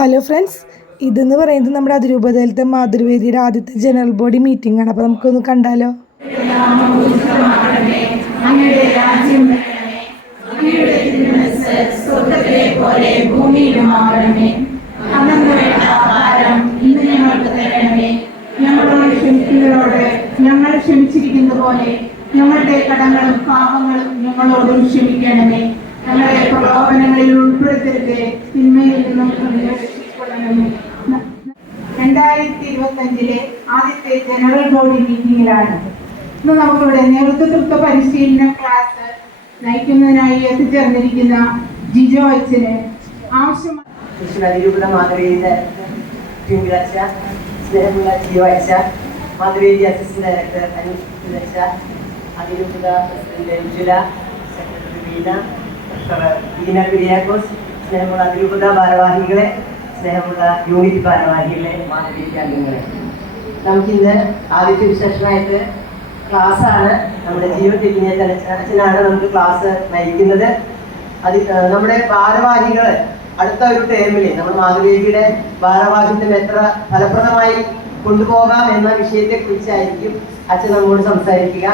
Hello friends, ഇതെന്ന് പറയുന്നത് നമ്മുടെ അതിരൂപതയിലത്തെ മാതൃവേദിയുടെ ആദ്യത്തെ ജനറൽ ബോഡി മീറ്റിംഗ് ആണ്. അപ്പോൾ നമുക്കൊന്ന് കണ്ടാലോ. ഞങ്ങൾ ക്ഷമിച്ചിരിക്കുന്ന പോലെ ഞങ്ങളുടെ കടങ്ങളും പാപങ്ങളും ഞങ്ങളോടും ക്ഷമിക്കണമേ. ഞങ്ങളെ പ്രലോഭനങ്ങളിൽ ഉൾപ്പെടുത്തരുത്, തിന്മയിൽ നിന്നും രക്ഷിക്കണമേ. 2025 ആദ്യത്തെ ജനറൽ ബോഡി മീറ്റിംഗിലാണ് ഇന്ന് നമുക്കിവിടെ നേതൃത്വ പരിശീലന ക്ലാസ് നയിക്കുന്നതിനായി എത്തിച്ചേർന്നിരിക്കുന്ന ജിജോ അച്ഛന് ആവശ്യമായ അതിരൂപത മാതൃവേദിയുടെ തിങ്കളാഴ്ച സ്നേഹമുള്ള ജിയോ അച്ഛ, മാതൃവേദി അസിസ്റ്റന്റ് ഡയറക്ടർ അനു അച്ഛ, അതിരൂപത പ്രസിഡന്റ് ഉജ്ജ്വല, സെക്രട്ടറി ബീന കുര്യാക്കോസ്, സ്നേഹമുള്ള അതിരൂപത ഭാരവാഹികളെ, സ്നേഹമുള്ള യൂണിറ്റ് ഭാരവാഹികളെ, മാതൃവേദി അംഗങ്ങളെ, നമുക്കിന്ന് ആദ്യത്തെ വിശേഷമായിട്ട് ക്ലാസ്സാണ്. നമ്മുടെ ജിയോ ടെക്നിക്കൽ അച്ഛനാണ് നമുക്ക് ക്ലാസ് നയിക്കുന്നത്. നമ്മുടെ ഭാരവാഹികൾ അടുത്ത ഒരു ടേമിൽ നമ്മുടെ മാതൃവേദിയുടെ ഭാരവാഹിത്വം എത്ര ഫലപ്രദമായി കൊണ്ടുപോകാം എന്ന വിഷയത്തെ കുറിച്ചായിരിക്കും അച്ഛൻ നമ്മോട് സംസാരിക്കുക.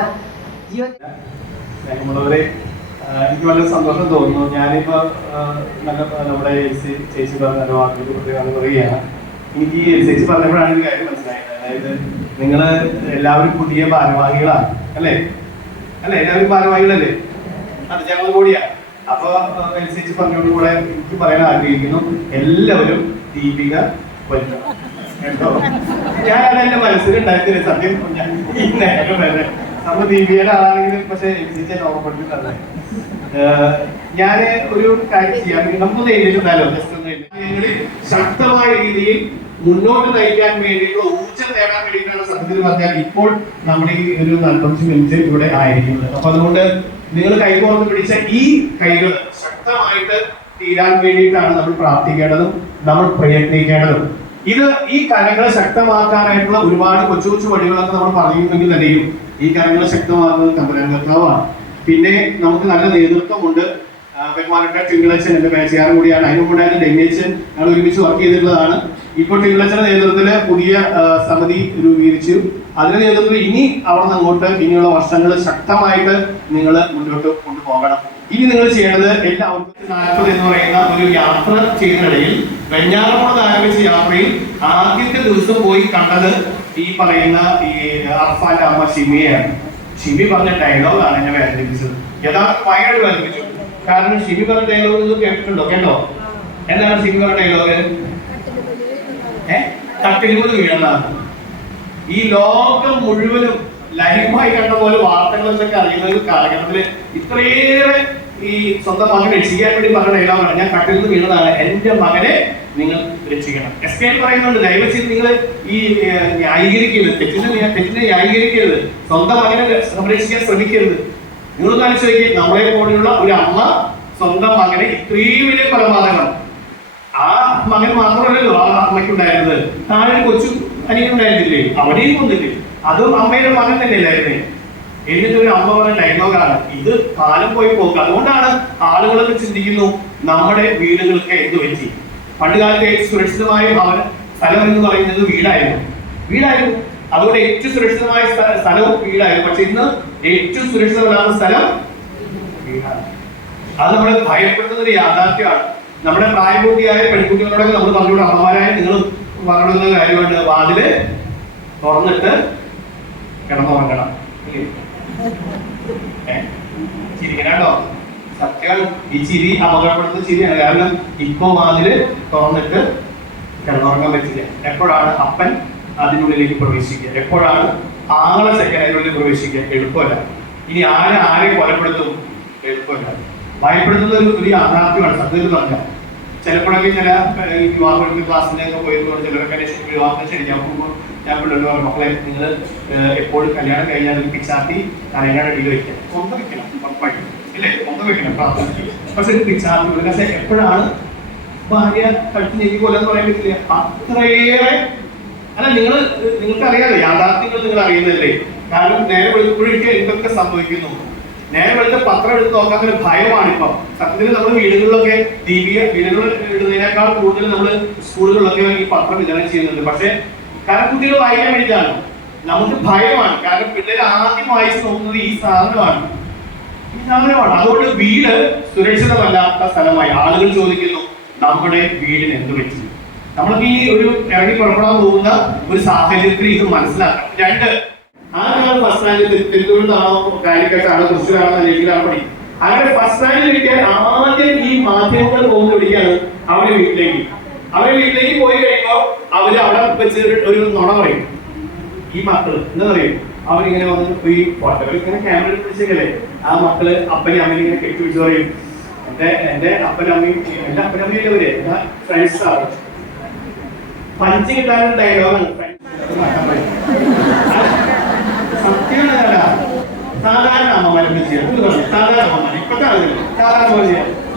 ജിയോ എനിക്ക് വളരെ സന്തോഷം തോന്നുന്നു. ഞാനിപ്പോൾ നമ്മുടെ ചേച്ചി പറഞ്ഞ വാക്കുകൾ പ്രത്യേകം പറയുകയാണ്. എനിക്ക് ഈ ചേച്ചി പറഞ്ഞപ്പോഴാണ് ഒരു കാര്യം മനസ്സിലായത്. അതായത് നിങ്ങൾ എല്ലാവരും പുതിയ ഭാരവാഹികളാണ് അല്ലേ? എല്ലാവരും ഭാരവാഹികളല്ലേ? അത് ഞങ്ങൾ കൂടിയാണ്. അപ്പോൾ ചേച്ചി പറഞ്ഞോട് കൂടെ എനിക്ക് പറയാൻ ആഗ്രഹിക്കുന്നു, എല്ലാവരും ദീപിക വരുത്തണം കേട്ടോ. ഞാനത് എൻ്റെ മനസ്സിലുണ്ടായിരുന്നില്ല സത്യം. ഞാൻ ഈ നേരം വരെ നമ്മൾ ദീപികയുടെ ആളാണെങ്കിലും പക്ഷെ ചേച്ചി ഓർമ്മപ്പെടുത്തുന്നത് ഞാൻ ഒരു കാര്യം ചെയ്യാം. നമുക്കൊന്ന് എഴുതിയിട്ടുണ്ടല്ലോ, ശക്തമായ രീതിയിൽ മുന്നോട്ട് നയിക്കാൻ വേണ്ടിയിട്ടുള്ള ഊർജ്ജം നേടാൻ വേണ്ടിയിട്ടാണ് സത്യത്തിൽ പറഞ്ഞാൽ ഇപ്പോൾ നമ്മൾ ഈ ഒരു 45 മിനിറ്റ് ഇവിടെ ആയിരിക്കുന്നത്. അപ്പൊ അതുകൊണ്ട് നിങ്ങൾ കൈകോർത്ത് പിടിച്ച ഈ കൈകൾ ശക്തമായിട്ട് തീരാൻ വേണ്ടിയിട്ടാണ് നമ്മൾ പ്രാർത്ഥിക്കേണ്ടതും നമ്മൾ പ്രയത്നിക്കേണ്ടതും. ഈ കരങ്ങളെ ശക്തമാക്കാനായിട്ടുള്ള ഒരുപാട് കൊച്ചു കൊച്ചു വഴികളൊക്കെ നമ്മൾ പറയുമെങ്കിൽ തന്നെയും ഈ കരങ്ങളെ ശക്തമാക്കുന്നത് തമ്പുരാൻ കർത്താവാണ്. പിന്നെ നമുക്ക് നല്ല നേതൃത്വമുണ്ട്. ബഹുമാനപ്പെട്ട തിങ്കളച്ചൻ എന്റെ പേച്ചുകാരൻ കൂടിയാണ്. അതിനും കൂടെയാണ് ഡെന്നിയച്ചൻ, ഞങ്ങൾ ഒരുമിച്ച് വർക്ക് ചെയ്തിട്ടുള്ളതാണ്. ഇപ്പോൾ തിങ്കളച്ചന്റെ നേതൃത്വത്തില് പുതിയ സമിതി രൂപീകരിച്ചു. അതിന്റെ നേതൃത്വത്തിൽ ഇനി അവിടെ നിന്ന് അങ്ങോട്ട് ഇനിയുള്ള വർഷങ്ങൾ ശക്തമായിട്ട് നിങ്ങൾ മുന്നോട്ട് കൊണ്ടുപോകണം. ഇനി നിങ്ങൾ ചെയ്യേണ്ടത് എല്ലാവർക്കും 40 എന്ന് പറയുന്ന ഒരു യാത്ര ചെയ്യുന്നിടയിൽ വെഞ്ഞാറമൂട് ആരംഭിച്ച യാത്രയിൽ ആദ്യത്തെ ദിവസം പോയി കണ്ടത് ഈ പറയുന്ന ഈ അർഫാന്റെ അമ്മ ഷിമിയാണ്. ഷിമി പറഞ്ഞ ഡയലോഗാണ് എന്നെ വേദനിപ്പിച്ചത്. യഥാർത്ഥ ഭയങ്കര വേദനിപ്പിച്ചു. കാരണം ഷിമി പറഞ്ഞ ഡയലോഗ് നിങ്ങൾ കേട്ടോ? എന്താണ് ഷിമി പറഞ്ഞ ഡയലോഗ്? കട്ടിലിമത് വീഴുന്നതാണ്. ഈ ലോകം മുഴുവനും ലൈവായി കണ്ട പോലെ വാർത്തകളൊക്കെ അറിയുന്ന ഒരു കാലഘട്ടത്തില് ഇത്രയേറെ ഈ സ്വന്തം മകനെ രക്ഷിക്കാൻ വേണ്ടി പറഞ്ഞ ഡയലോഗാണ്. ഞാൻ കട്ടിൽ നിന്ന് വീണതാണ്, എന്റെ മകനെ നിങ്ങൾ രക്ഷിക്കണം. എസ്കേൽ പറയുന്നുണ്ട്, ദയവ് ചെയ്ത് നിങ്ങൾ ഈ ന്യായീകരിക്കരുത്, തെറ്റിനെ ന്യായീകരിക്കരുത്, സ്വന്തം മകനെ സംരക്ഷിക്കാൻ ശ്രമിക്കരുത്. നിങ്ങളൊന്ന് ആലോചിച്ച് നമ്മളെ പോലെയുള്ള ഒരു അമ്മ സ്വന്തം മകനെ ഇത്രയും വലിയ കൊലപാതകം, ആ മകൻ മാത്രമല്ലല്ലോ ആ അമ്മയ്ക്കുണ്ടായിരുന്നത്, താഴെ ഒരു കൊച്ചു അനിയനുണ്ടായിരുന്നില്ലേ, അവനെയും കൊന്നില്ലേ, അതും അമ്മയുടെ മകൻ തന്നെയല്ലായിരുന്നേ. എന്നിട്ടൊരു അമ്മ പറഞ്ഞ ഡയലോഗാണ്, ഇത് കാലം പോയി പോകുക. അതുകൊണ്ടാണ് ആളുകളൊക്കെ ചിന്തിക്കുന്നു നമ്മുടെ വീടുകൾക്ക് എന്ത് പറ്റി. പണ്ട് കാലത്ത് ഏറ്റവും സുരക്ഷിതമായ സ്ഥലം എന്ന് പറയുന്നത് വീടായിരുന്നു. അതുകൊണ്ട് ഏറ്റവും സുരക്ഷിതമായ സ്ഥലവും വീടായിരുന്നു. പക്ഷെ ഇന്ന് ഏറ്റവും സുരക്ഷിതമല്ലാത്ത സ്ഥലം വീടാണ്. അത് നമ്മളെ ഭയപ്പെടുത്തുന്ന ഒരു യാഥാർത്ഥ്യമാണ്. നമ്മുടെ പ്രായപൂർത്തിയായ പെൺകുട്ടികളോടൊക്കെ നമ്മൾ പറഞ്ഞുകൊണ്ട് അമ്മമാരായ നിങ്ങൾ പറഞ്ഞുകൊടുക്കുന്ന കാര്യമുണ്ട്, വാതില് തുറന്നിട്ട് കിടന്നുറങ്ങണം. ചിരിക്കണോ? സത്യം, ഈ ചിരി അപകടപ്പെടുത്തുന്ന ചിരിയാണ്. കാരണം ഇപ്പൊ വാതില് തുറന്നിട്ട് കിടന്നുറങ്ങാൻ പറ്റില്ല. എപ്പോഴാണ് അപ്പൻ അതിനുള്ളിലേക്ക് പ്രവേശിക്കുക, എപ്പോഴാണ് ആങ്ങളെ ചെക്കൻ അതിനുള്ളിൽ പ്രവേശിക്കുക? എളുപ്പമല്ല. ഇനി ആരെ കൊലപ്പെടുത്തും? എളുപ്പമല്ല. ഭയപ്പെടുത്തുന്ന ഒരു യാഥാർത്ഥ്യമാണ് സത്യത്തിൽ പറഞ്ഞാൽ. ചിലപ്പോഴൊക്കെ ചില വിവാഹ ക്ലാസ്സിലൊക്കെ പോയതുകൊണ്ട് ചിലരൊക്കെ വിവാഹത്തിന് ക്ഷണിക്കാൻ പോകുമ്പോൾ ഞാൻ പിള്ളേർ മക്കളെ നിങ്ങൾ എപ്പോഴും കല്യാണം കഴിഞ്ഞാൽ പിച്ചാത്തി കല്യാണം അടിയിൽ വയ്ക്കാം, സ്വന്തം വെക്കണം, ഉറപ്പായിട്ടും ഇല്ലേ, സ്വന്തം വെക്കണം പ്രാർത്ഥനയ്ക്ക്. പക്ഷെ ഒരു പിച്ചാത്തി വിടുക. പക്ഷെ എപ്പോഴാണ് ഭാര്യ കഴിച്ച് ഞെക്കി കൊല്ലെന്ന് പറയാൻ പറ്റില്ല. അത്രയേറെ അല്ല, നിങ്ങൾക്കറിയാലോ യാഥാർത്ഥ്യങ്ങൾ, നിങ്ങൾ അറിയുന്നതല്ലേ. കാരണം നേരെ വെളുപ്പോഴേക്ക് എന്തൊക്കെ സംഭവിക്കുന്നു. നേരെ വെളുത്ത പത്രം എടുത്ത് നോക്കാത്തൊരു ഭയമാണ് ഇപ്പം. സത്യത്തിൽ നമ്മൾ വീടുകളിലൊക്കെ വീടുകൾ ഇടുന്നതിനേക്കാൾ കൂടുതൽ നമ്മൾ സ്കൂളുകളിലൊക്കെ ഈ പത്രം വിതരണം ചെയ്യുന്നുണ്ട്. പക്ഷെ കാരണം കുട്ടികൾ വായിക്കാൻ വേണ്ടിയിട്ടാണ്, നമുക്ക് ഭയമാണ്. കാരണം പിള്ളേർ ആദ്യം വായിച്ചു നോക്കുന്നത് ഈ സാധനമാണ്. അതുകൊണ്ട് വീട് സുരക്ഷിതമല്ലാത്ത സ്ഥലമായി ആളുകൾ ചോദിക്കുന്നു, നമ്മുടെ വീടിന് എന്ത് പറ്റി? നമ്മൾക്ക് ഈ ഒരു ഇറങ്ങി പുറപ്പെടാൻ പോകുന്ന ഒരു സാഹചര്യത്തിൽ ഇത് മനസ്സിലാക്കാം. രണ്ട്, ആരാണ് ഫസ്റ്റ് റാങ്ക്? തിരുവനന്തപുരത്താണോ, കാലിക്കറ്റാണോ, തൃശ്ശൂരാണോ, നെല്ലിയിലാണോ പഠിക്കും? അങ്ങനെ ഫസ്റ്റ് റാങ്ക് കിട്ടിയാൽ ആദ്യം ഈ മാധ്യമങ്ങൾ പോകുന്ന വിളിക്കാണ് അവരുടെ വീട്ടിലേക്ക്. അവരുടെ വീട്ടിലേക്ക് പോയി കഴിയുമ്പോൾ അവര് അവിടെ വെച്ച് ഒരു നുണ പറയും. ഈ മക്കള് എന്താ പറയും, അവരിങ്ങനെ വന്ന് ഈ ഫോട്ടോ ഇങ്ങനെ ക്യാമറ പിടിച്ചേക്കല്ലേ, ആ മക്കള് അപ്പനും അമ്മയും ഇങ്ങനെ കെട്ടിപ്പിടിച്ച് പറയും, എന്റെ അപ്പനും അമ്മയും അവര് എന്താ ഫ്രണ്ട്സ് ആണ്. പഞ്ച് കിട്ടാനും ഡയലോഗാണ് സത്യമാണ്. സാധാരണ അമ്മമാരെ സാധാരണ അമ്മമാർ ഇപ്പത്തെ ആളുകൾ സാധാരണ പോലെ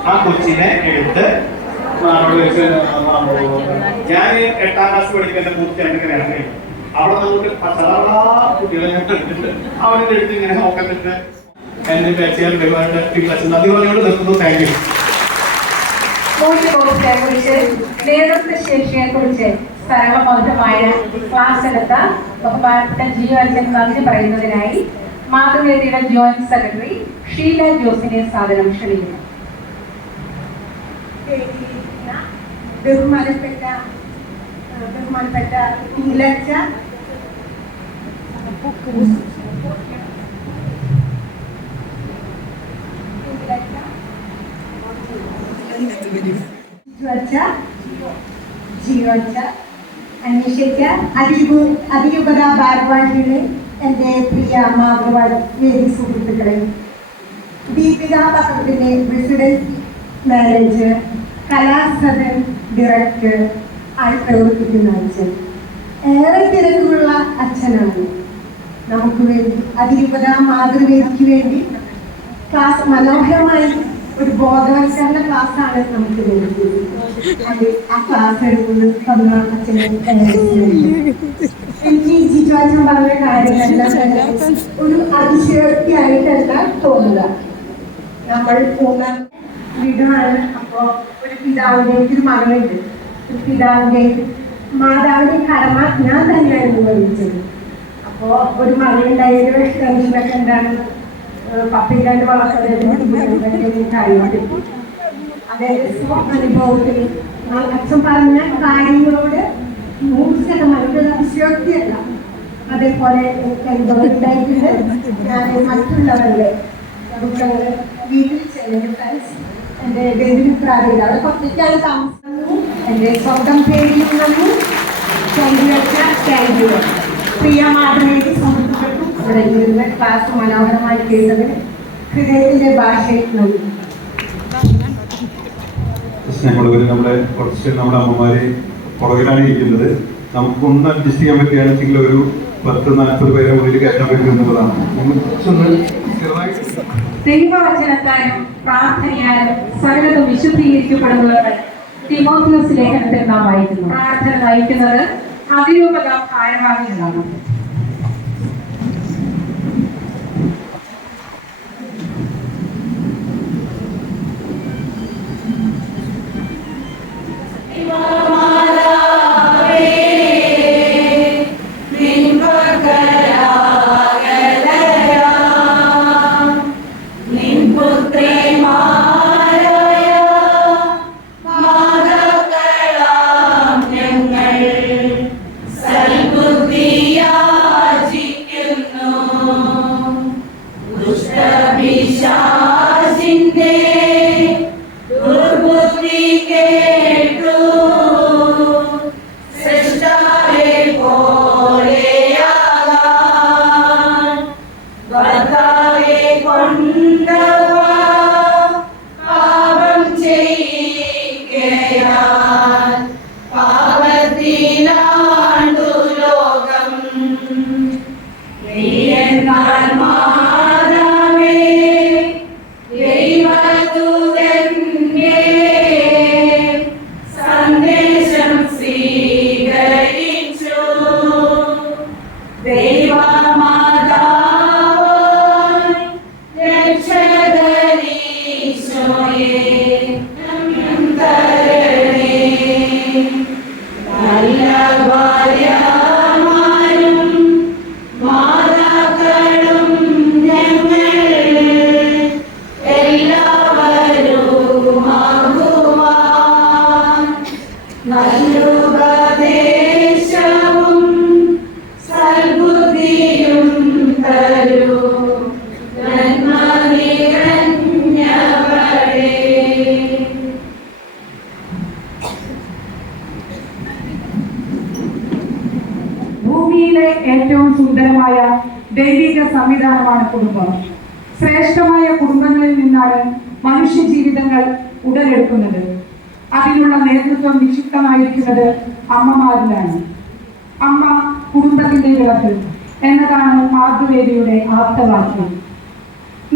ആ കൊച്ചിനെ എടുത്ത് ഞാൻ 8ാം ക്ലാസ് പഠിക്കുന്ന പൂർത്തിയായിട്ടാണ്. അവിടെ നമുക്ക് സാധാരണ കുട്ടികളെ ഞാൻ കണ്ടിട്ടുണ്ട്. അവരുടെ അടുത്ത് ഇങ്ങനെ നോക്കത്തിട്ട് എന്നെ അതുപോലെയോട് നിർത്തുന്നു. Thank you. നേതൃത്വശേഷിയെ കുറിച്ച് സർവബോധമായ ക്ലാസ് എടുത്ത ബഹുമാനപ്പെട്ട ജിയോച്ചൻ നന്ദി പറയുന്നതിനായി മാതൃവേദിയുടെ ജോയിന്റ് സെക്രട്ടറി ഷീല ജോസിനെ സാദരം ക്ഷണിക്കുന്നു. ബഹുമാനപ്പെട്ട തിങ്കളാഴ്ച അന്വേഷിച്ച അതിരൂപത ഭാരവാഹികളെ, എൻ്റെ പ്രിയ മാതൃവേദി സുഹൃത്തുക്കളെ, ദീപിക പത്രത്തിൻ്റെ പ്രസിഡന്റ്, മാനേജർ, കലാസദൻ ഡയറക്ടർ ആയി പ്രവർത്തിക്കുന്ന അച്ഛൻ, ഏറെ തിരക്കുള്ള അച്ഛനാണ്. നമുക്ക് വേണ്ടി അതിരൂപത മാതൃവേദിക്ക് വേണ്ടി ക്ലാസ് മനോഹരമായി ഒരു ബോധവൽക്കരണ ക്ലാസ്സാണ് നമുക്ക് വേണ്ടത്. അത് ആ ക്ലാസ് എടുക്കുന്നത് തന്ന അച്ഛനെ എനിക്ക് ജിജു അച്ഛൻ പറഞ്ഞ കാര്യങ്ങളെല്ലാം തന്നെ ഒരു അതിശയോക്തിയായിട്ടല്ല തോന്നുക. നമ്മൾ മൂന്നാം വീടാണ്. അപ്പോൾ ഒരു പിതാവിൻ്റെയും ഒരു മകളുണ്ട്. ഒരു പിതാവിൻ്റെയും മാതാവിൻ്റെയും കടമ ഞാൻ തന്നെയാണ് നിർവഹിച്ചത്. അപ്പോൾ ഒരു മകളുണ്ടായൊരു ടെൻഷനൊക്കെ എന്താണ്, പപ്പില്ലാണ്ട് വളർത്തുന്നതിന് കാര്യമുണ്ട്. അതായത് അനുഭവത്തിൽ അച്ഛൻ പറഞ്ഞ കാര്യങ്ങളോട് 100% അതിശയോക്തിയല്ല. അതേപോലെ എനിക്ക് അനുഭവം ഉണ്ടായിട്ടുണ്ട്. ഞാൻ മറ്റുള്ളവരുടെ ദുഃഖങ്ങൾ വീട്ടിൽ ചെല്ലുന്ന ഫ്രണ്ട്സ്, എൻ്റെ ബന്ധുമിത്രാദികൾ അവിടെ പബ്ലിക്കാണ് താമസിക്കുന്നു. എൻ്റെ സ്വന്തം പേരിലും വന്നു. Thank you. പ്രിയ മാതൃവേദി സുഹൃത്തുക്കൾക്കും ഇവിടെ ഇരുന്ന് ക്ലാസ് മനോഹരമായി കേട്ടതിന് ഹൃദയത്തിൻ്റെ ഭാഷയിൽ നൽകി. സ്നേഹമുള്ളവർ, നമ്മുടെ അമ്മമാരെ പുറകിലാണ് ഇരിക്കുന്നത്. നമുക്കൊന്ന് അഡ്ജസ്റ്റ് ചെയ്യാൻ പറ്റുകയാണെങ്കിൽ ഒരു 10-40 പേരെ ഉള്ളിൽ കയറ്റാൻ പറ്റുമെന്നുള്ളതാണ്. ദൈവവചനത്താലും പ്രാർത്ഥനയാലും സകലതും വിശുദ്ധീകരിക്കപ്പെടുന്നവർ തിമോഥെയോസ് ലേഖനത്തിൽ നാം വായിക്കുന്നു. പ്രാർത്ഥന നയിക്കുന്നത് അതിരൂപത ഭാരവാഹികളാണ്. ദൈവമാതാവായി രക്ഷ സംവിധാനമാണ് കുടുംബം. ശ്രേഷ്ഠമായ കുടുംബങ്ങളിൽ നിന്നാണ് മനുഷ്യ ജീവിതങ്ങൾ ഉടലെടുക്കുന്നത്. അതിനുള്ള നേതൃത്വം നിക്ഷിപ്തമായിരിക്കുന്നത് അമ്മമാരിലാണ്. അമ്മ കുടുംബത്തിന്റെ വിളക്ക് എന്നതാണ് മാതൃവേദിയുടെ ആപ്തവാക്യം.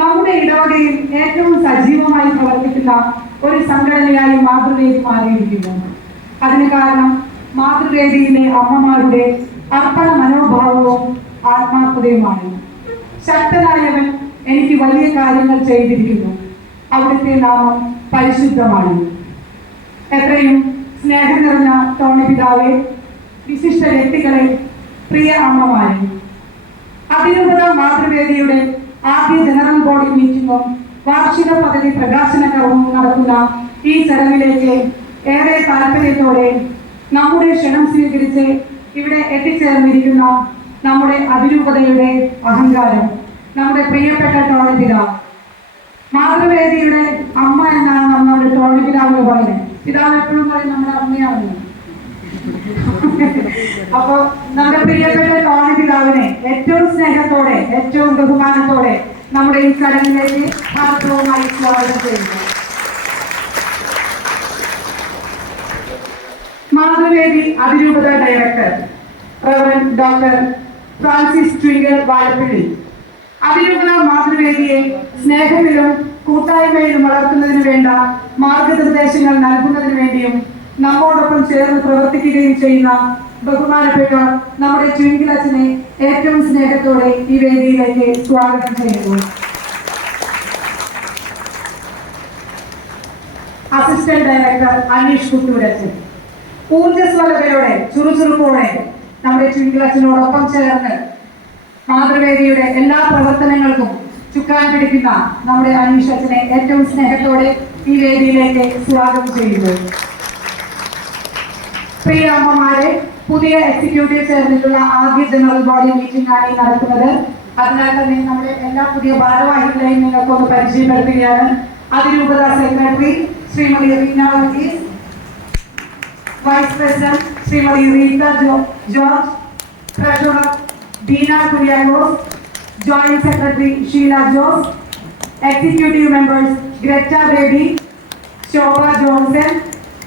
നമ്മുടെ ഇടവകയിൽ ഏറ്റവും സജീവമായി പ്രവർത്തിക്കുന്ന ഒരു സംഘടനയായി മാതൃവേദി മാറിയിരിക്കുന്നു. അതിന് കാരണം മാതൃവേദിയിലെ അമ്മമാരുടെ അർപ്പണ മനോഭാവവും ആത്മാർത്ഥതയുമാണ്. ശക്തനായവൻ എനിക്ക് വലിയ കാര്യങ്ങൾ ചെയ്തിരിക്കുന്നു, അവിടുത്തെ നാമം പരിശുദ്ധമാണ്. എത്രയും സ്നേഹം നിറഞ്ഞ ടോണി പിതാവെ, വിശിഷ്ട വ്യക്തികളെ, പ്രിയ അമ്മമാരെ, അതിരൂപത മാതൃവേദിയുടെ ആദ്യ ജനറൽ ബോഡി മീറ്റിംഗും വാർഷിക പദ്ധതി പ്രകാശന കർമ്മവും നടക്കുന്ന ഈ ചടങ്ങിലേക്ക് ഏറെ താല്പര്യത്തോടെ നമ്മുടെ ക്ഷണം സ്വീകരിച്ച് ഇവിടെ എത്തിച്ചേർന്നിരിക്കുന്ന നമ്മുടെ അതിരൂപതയുടെ അഹങ്കാരം, നമ്മുടെ പ്രിയപ്പെട്ട ടോണി പിതാവ്. മാതൃവേദിയുടെ അമ്മ എന്നാണ് നമ്മുടെ ടോണി പിതാവിന് പറയുന്നത്. പിതാവ് എപ്പോഴും പറയും നമ്മുടെ അമ്മയാണ്. അപ്പൊ നമ്മുടെ പ്രിയപ്പെട്ട ടോണി പിതാവിനെ ഏറ്റവും സ്നേഹത്തോടെ, ഏറ്റവും ബഹുമാനത്തോടെ നമ്മുടെ ഈ ചടങ്ങിലേക്ക് ഹാർദവമായി സ്വാഗതം ചെയ്യുന്നു. മാതൃവേദി അതിരൂപത ഡയറക്ടർ റവറന്റ് ഡോക്ടർ ഫ്രാൻസിസ് ട്വിങ്കർ വാഴപ്പള്ളി അതിരൂപത മാതൃവേദിയെ സ്നേഹത്തിലും കൂട്ടായ്മയിലും വളർത്തുന്നതിന് വേണ്ട മാർഗനിർദ്ദേശങ്ങൾ നൽകുന്നതിന് വേണ്ടിയും നമ്മോടൊപ്പം ചേർന്ന് പ്രവർത്തിക്കുകയും ചെയ്യുന്ന ബഹുമാനപ്പെട്ട നമ്മുടെ ട്വിങ്കിളച്ചനെ ഏറ്റവും സ്നേഹത്തോടെ ഈ വേദിയിലേക്ക് സ്വാഗതം ചെയ്യുന്നു. അസിസ്റ്റന്റ് ഡയറക്ടർ അനീഷ് കുട്ടൂരച്ചൻ ഊർജ്ജസ്വലതയോടെ, ചുറുചുറുക്കോടെ നമ്മുടെ ട്വിങ്കിളച്ചനോടൊപ്പം ചേർന്ന് മാതൃവേദിയുടെ എല്ലാ പ്രവർത്തനങ്ങൾക്കും ചുക്കാൻ പിടിക്കുന്ന നമ്മുടെ അനീഷ് അച്ഛനെ ഏറ്റവും സ്നേഹത്തോടെ ഈ വേദിയിലേക്ക് സ്വാഗതം ചെയ്യുന്നു. പ്രിയ അമ്മമാരെ, പുതിയ എക്സിക്യൂട്ടീവ് ചേർന്നിട്ടുള്ള ആദ്യ ജനറൽ ബോഡി മീറ്റിംഗ് ആണ് ഈ നടക്കുന്നത്. അതിനാൽ തന്നെ നമ്മുടെ എല്ലാ പുതിയ ഭാരവാഹികളെയും നിങ്ങൾക്കൊന്ന് പരിചയപ്പെടുത്തുകയാണ്. അതിരൂപത secretary Shrimati Reena Varghese, vice president Shrimati Reetha George, treasurer Beena Kuriakose, joint secretary Sheela Jose, executive members Greta Baby, Shobha Johnson,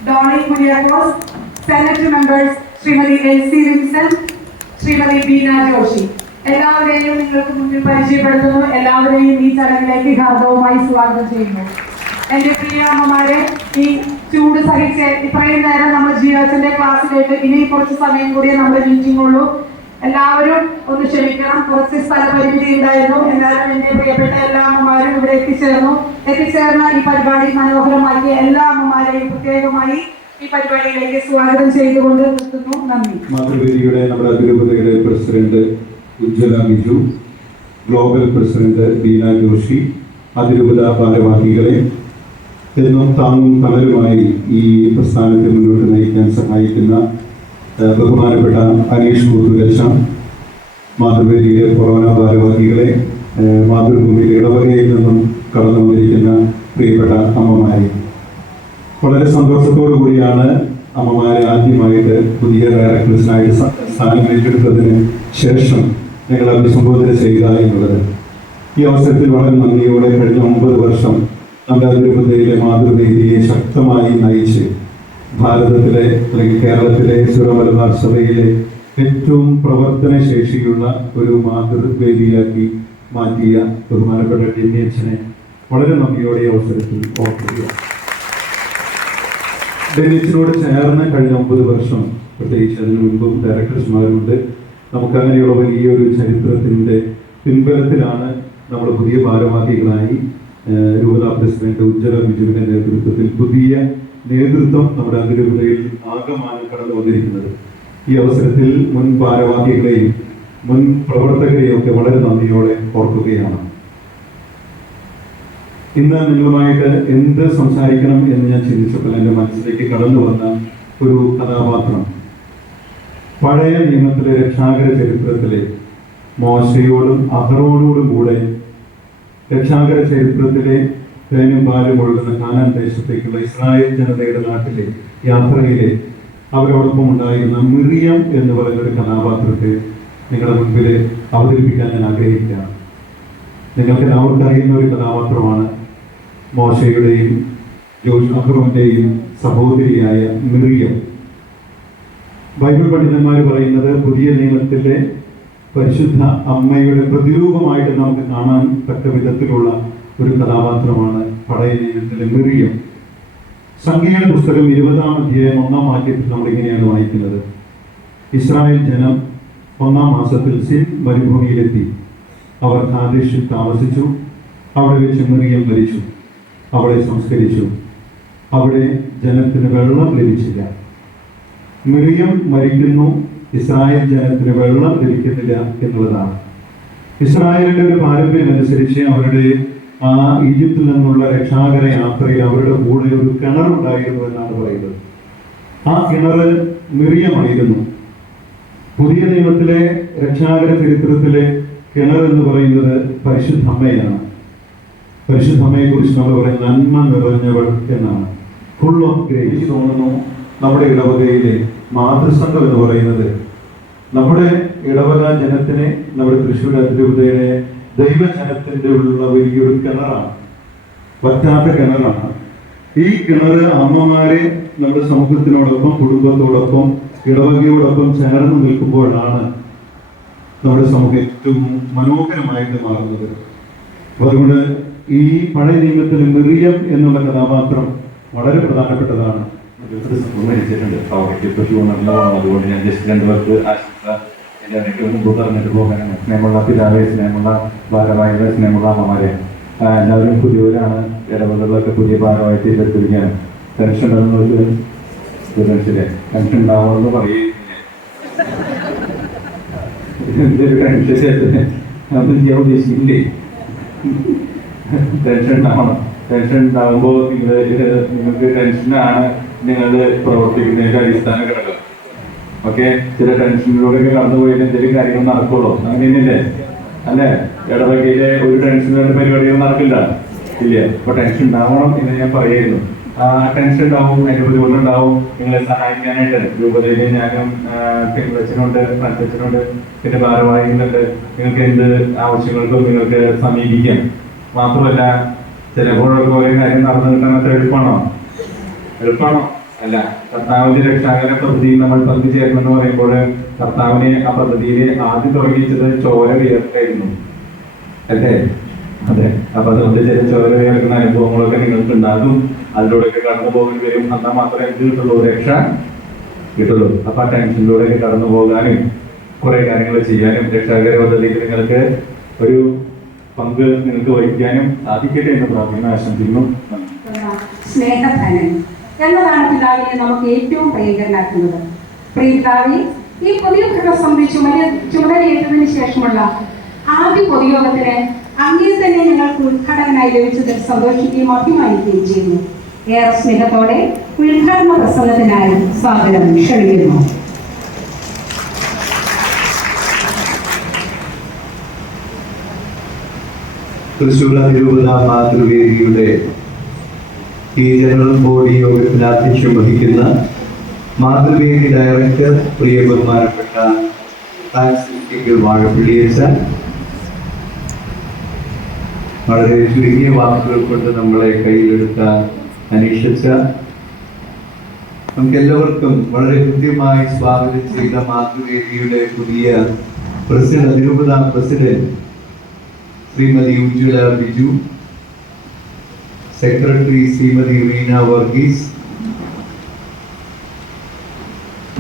Donny Kuriakose, senate members Shrimati Elsy Vincent, Shrimati Beena Joshy. എല്ലാവരെയും നിങ്ങൾക്ക് മുന്നിൽ പരിചയപ്പെടുത്തുന്നു. എല്ലാവരെയും ഈ ചടങ്ങിലേക്ക് ഹാർദവമായി സ്വാഗതം ചെയ്യുന്നു. എന്റെ പ്രിയ അമ്മമാരെ, ഈ ചൂട് സഹിച്ച് ഇത്രയും നേരം നമ്മൾ ജിയോച്ചന്റെ ക്ലാസ്സിലേക്ക് ഇനി കുറച്ച് സമയം കൂടിയേ നമ്മുടെ മീറ്റിംഗ് ഉള്ളൂ. എല്ലാവരും ഒന്ന് ക്ഷമിക്കണം, കുറച്ച് സ്ഥലപരിമിതി ഉണ്ടായിരുന്നു. എന്നാലും എന്റെ പ്രിയപ്പെട്ട എല്ലാ അമ്മമാരും ഇവിടെ എത്തിച്ചേർന്ന ഈ പരിപാടി മനോഹരമാക്കിയ എല്ലാ അമ്മമാരെയും പ്രത്യേകമായി ഈ പരിപാടിയിലേക്ക് സ്വാഗതം ചെയ്തുകൊണ്ട് നിർത്തുന്നു. നന്ദി. മാതൃവേദിയുടെ നമ്മുടെ അതിരൂപതയുടെ പ്രസിഡന്റ് ഉജ്ജ്വല ബിജു, ഗ്ലോബൽ പ്രസിഡന്റ് ബീന ജോഷി, അതിരൂപത ഭാരവാഹികളെ, എന്നും താങ്ങും തണലുമായി ഈ പ്രസ്ഥാനത്തെ മുന്നോട്ട് നയിക്കാൻ സഹായിക്കുന്ന ബഹുമാനപ്പെട്ട അനീഷ് കൂട്ടുരക്ഷ, മാതൃവേദിയിലെ കൊറോണ ഭാരവാഹികളെ, മാതൃഭൂമിയിലെ ഇടവകയിൽ നിന്നും കടന്നു വന്നിരിക്കുന്ന പ്രിയപ്പെട്ട അമ്മമാരെ, വളരെ സന്തോഷത്തോടു കൂടിയാണ് അമ്മമാരെ ആദ്യമായിട്ട് പുതിയ ഡയറക്ടേഴ്സിനായി സ്ഥാനം ഏറ്റെടുത്തതിന് ശേഷം ഞങ്ങൾ അഭിസംബോധന ചെയ്യുക എന്നുള്ളത്. ഈ അവസരത്തിൽ വളരെ നന്ദിയോടെ കഴിഞ്ഞ 9 വർഷം നമ്മുടെ അതിരൂപതയിലെ മാതൃവേദിയെ ശക്തമായി നയിച്ച് ഭാരതത്തിലെ അല്ലെങ്കിൽ കേരളത്തിലെ സുരമലബാർ സഭയിലെ ഏറ്റവും പ്രവർത്തനശേഷിയുള്ള ഒരു മാതൃവേദിയാക്കി മാറ്റിയ ബഹുമാനപ്പെട്ട ഡെന്നിയച്ഛനെ വളരെ നന്ദിയോടെ ഈ അവസരത്തിൽ ഓർക്കുക. ഡെന്നിയച്ഛനോട് ചേർന്ന് കഴിഞ്ഞ 9 വർഷം, പ്രത്യേകിച്ച് അതിനു മുൻപും ഡയറക്ടേഴ്സുമാരുണ്ട്. നമുക്കങ്ങനെയുള്ള വലിയൊരു ചരിത്രത്തിൻ്റെ പിൻബലത്തിലാണ് നമ്മൾ പുതിയ ഭാരവാഹികളായി രൂപത പ്രസിഡന്റ് ഉജ്ജ്വല ബിജുവിന്റെ നേതൃത്വത്തിൽ പുതിയ നേതൃത്വം നമ്മുടെ അതിരൂപതയിൽ ആകമാനം കടന്നു വന്നിരിക്കുന്നത്. ഈ അവസരത്തിൽ മുൻ ഭാരവാഹികളെയും മുൻ പ്രവർത്തകരെയും ഒക്കെ വളരെ നന്ദിയോടെ ഓർക്കുകയാണ്. ഇന്ന് നിങ്ങളുമായിട്ട് എന്ത് സംസാരിക്കണം എന്ന് ഞാൻ ചിന്തിച്ചപ്പോൾ എൻ്റെ മനസ്സിലേക്ക് കടന്നു വന്ന ഒരു കഥാപാത്രം പഴയ നിയമത്തിലെ രക്ഷാകര ചരിത്രത്തിലെ മോശയോടും അഹറോനോടും കൂടെ രക്ഷാകര ചരിത്രത്തിലെ തേനും പാലും ഒഴുകുന്ന കാനാൻ ദേശത്തേക്കുള്ള ഇസ്രായേൽ ജനതയുടെ നാട്ടിലെ യാത്രയിലെ അവരോടൊപ്പം ഉണ്ടായിരുന്ന മിറിയം എന്ന് പറയുന്ന ഒരു കഥാപാത്രത്തെ നിങ്ങളുടെ മുൻപിൽ അവതരിപ്പിക്കാൻ ഞാൻ ആഗ്രഹിക്കുകയാണ്. നിങ്ങൾക്ക് എല്ലാവർക്കും അറിയുന്ന ഒരു കഥാപാത്രമാണ് മോശയുടെയും അഹ്റോന്റെയും സഹോദരിയായ മിറിയം. ബൈബിൾ പണ്ഡിതന്മാർ പറയുന്നത് പുതിയ നിയമത്തിലെ പരിശുദ്ധ അമ്മയുടെ പ്രതിരൂപമായിട്ട് നമുക്ക് കാണാൻ തക്ക വിധത്തിലുള്ള ഒരു കഥാപാത്രമാണ് പഴയ നിയമത്തിലെ മിറിയം. സംഖ്യയുടെ പുസ്തകം 20-ാം അധ്യായം 1-ാം വാക്യത്തിൽ നമ്മളിങ്ങനെയാണ് വായിക്കുന്നത്: ഇസ്രായേൽ ജനം 1-ാം മാസത്തിൽ സിൻ മരുഭൂമിയിലെത്തി. അവർ കാദേശിൽ താമസിച്ചു. അവിടെ വെച്ച് മിറിയം മരിച്ചു. അവളെ സംസ്കരിച്ചു. അവിടെ ജനത്തിന് വെള്ളം ലഭിച്ചില്ല. മിറിയം മരിക്കുന്നു, ഇസ്രായേൽ ജനത്തിന് വെള്ളം ലഭിക്കുന്നില്ല എന്നുള്ളതാണ്. ഇസ്രായേലിന്റെ ഒരു പാരമ്പര്യം അനുസരിച്ച് അവരുടെ ആ ഈജിപ്തിൽ നിന്നുള്ള രക്ഷാകര യാത്രയിൽ അവരുടെ കൂടെ ഒരു കിണറുണ്ടായിരുന്നു എന്നാണ് പറയുന്നത്. ആ കിണറ് മിറിയമായിരുന്നു. പുതിയ നിയമത്തിലെ രക്ഷാകര ചരിത്രത്തിലെ കിണർ എന്ന് പറയുന്നത് പരിശുദ്ധമ്മയാണ്. പരിശുദ്ധമ്മയെ കുറിച്ച് നമ്മൾ പറയും നന്മ നിറഞ്ഞവൾ എന്നാണ്, ഫുൾ ഓഫ് ഗ്രേസ്. എനിക്ക് തോന്നുന്നു നമ്മുടെ ഇടവകയിലെ മാതൃസംഘം എന്ന് പറയുന്നത് നമ്മുടെ ഇടവക ജനത്തിനെ, നമ്മുടെ തൃശ്ശൂർ അതിരൂപതയുടെ ദൈവജനത്തിന്റെ ഉള്ള വലിയൊരു കിണറാണ്, വറ്റാത്ത കിണറാണ്. ഈ കിണറ് അമ്മമാരെ നമ്മുടെ സമൂഹത്തിനോടൊപ്പം, കുടുംബത്തോടൊപ്പം, ഇടവകയോടൊപ്പം ചേർന്ന് നിൽക്കുമ്പോഴാണ് നമ്മുടെ സമൂഹം ഏറ്റവും മനോഹരമായിട്ട് മാറുന്നത്. അതുകൊണ്ട് ഈ പഴയ നിയമത്തിൽ മിറിയം എന്നുള്ള കഥാപാത്രം വളരെ പ്രധാനപ്പെട്ടതാണ്. മരിച്ചിട്ടുണ്ട്. അതുകൊണ്ട് ഞാൻ ജസ്റ്റ് 2 പേർക്ക് ആശംസ എൻ്റെ ഇടയ്ക്ക് മുമ്പ് പറഞ്ഞിട്ട് പോകാനാണ്. സ്നേഹമുള്ള പിതാവെ, സ്നേഹമുള്ള ഭാരവാഹികളെ, സ്നേഹമുള്ള അമ്മമാരെ, എല്ലാവരും പുതിയവരാണ്. ഇടവകളിലൊക്കെ പുതിയ ഭാരവാഹി തീരുമാനിക്കാൻ ടെൻഷൻ ഉണ്ടാകുന്നത് ടെൻഷൻ ഉണ്ടാവുമെന്ന് പറയുകയില്ല. ടെൻഷൻ അതൊന്നും ചെയ്യാൻ ഉദ്ദേശിക്കില്ലേ? ടെൻഷൻ ഉണ്ടാവണം. ടെൻഷൻ ഉണ്ടാകുമ്പോൾ നിങ്ങൾക്ക് ടെൻഷനാണ് നിങ്ങളുടെ പ്രവർത്തിക്കുന്നതിന്റെ അടിസ്ഥാന ഘടകം. ഓക്കെ, ചില ടെൻഷനിലൂടെയൊക്കെ കടന്നുപോയാൽ എന്തെങ്കിലും കാര്യങ്ങൾ നടക്കുള്ളൂ. അങ്ങനെ തന്നെയല്ലേ? അല്ലേ? ഇടവകയിലെ ഒരു ടെൻഷനിലുള്ള പരിപാടികൾ നടക്കില്ല, ഇല്ല. അപ്പൊ ടെൻഷൻ ഉണ്ടാവണം എന്ന് ഞാൻ പറയായിരുന്നു. ആ ടെൻഷൻ ഉണ്ടാവും, അതിന്റെ ബുദ്ധിമുട്ടുണ്ടാവും. നിങ്ങളെ സഹായിക്കാനായിട്ട് രൂപതയിൽ ഞാനും തിങ്കളച്ചനുണ്ട്, ഫ്രണ്ട്സച്ചനുണ്ട്, പിന്നെ ഭാരവാഹികളുണ്ട്. നിങ്ങൾക്ക് എന്ത് ആവശ്യങ്ങൾക്കും നിങ്ങൾക്ക് സമീപിക്കാം. മാത്രമല്ല, ചിലപ്പോഴൊക്കെ ഓരോ കാര്യം നടന്നു കിട്ടാൻ അത്ര എളുപ്പമാണോ? അല്ല. കർത്താവിന്റെ രക്ഷാകര പദ്ധതിയിൽ നമ്മൾ പങ്കുചേരണമെന്ന് പറയുമ്പോൾ കർത്താവിനെ ആ പദ്ധതിയിൽ ആദ്യം തുടങ്ങിച്ചത് ചോര വിയർത്തായിരുന്നു, അല്ലേ? അതെ. അപ്പൊ അതുകൊണ്ട് ചില ചോര വിയർക്കുന്ന അനുഭവങ്ങളൊക്കെ നിങ്ങൾക്ക് ഉണ്ടാകും. അതിലൂടെയൊക്കെ കടന്നു പോകേണ്ടി വരും. എന്നാൽ മാത്രമേ എന്ത് കിട്ടുള്ളൂ? രക്ഷ കിട്ടുള്ളൂ. അപ്പൊ ആ ടെൻഷനിലൂടെയൊക്കെ കടന്നു പോകാനും കുറെ കാര്യങ്ങൾ ചെയ്യാനും രക്ഷാകര പദ്ധതിയിൽ നിങ്ങൾക്ക് ഒരു പങ്ക് നിങ്ങൾക്ക് വഹിക്കാനും സാധിക്കട്ടെ എന്ന് പ്രാർത്ഥന ആശംസിക്കുന്നു. സ്നേഹധനൻ എന്നതാണ് പിതാവിനെ നമുക്ക് ഏറ്റവും പ്രിയങ്കരനാക്കുന്നത്. പ്രിയപിതാവെ, ഈ പുതിയ ഭരണസമിതി ചുമതലയേറ്റതിന് ശേഷമുള്ള ആദ്യ പൊതുയോഗത്തിന് അങ്ങേ തന്നെ ഞങ്ങൾക്ക് ഉദ്ഘാടകനായി ലഭിച്ചതിൽ സന്തോഷിക്കുകയും അഭിമാനിക്കുകയും ചെയ്യുന്നു. ഏറെ സ്നേഹത്തോടെ ഉദ്ഘാടന പ്രസംഗത്തിനായി സ്വാഗതം ക്ഷണിക്കുന്നു. തൃശ്ശൂർ അതിരൂപത മാതൃവേദിയുടെ ഈ ജനറൽ ബോഡി യോഗത്തിൽ ആധ്യക്ഷം വഹിക്കുന്ന മാതൃവേദി ഡയറക്ടർ പ്രിയ ബഹുമാനപ്പെട്ട വാഴപ്പിള്ളിയച്ച, വളരെ ചുരുങ്ങിയ വാക്കുകൾ കൊണ്ട് നമ്മളെ കയ്യിലെടുത്ത അനീഷച്ച, നമുക്കെല്ലാവർക്കും വളരെ കൃത്യമായി സ്വാഗതം ചെയ്ത മാതൃവേദിയുടെ പുതിയ പ്രസിഡന്റ്, അതിരൂപത പ്രസിഡന്റ് ശ്രീമതി ഉജ്ജ്വല ബിജു, സെക്രട്ടറി ശ്രീമതി റീന വർഗീസ്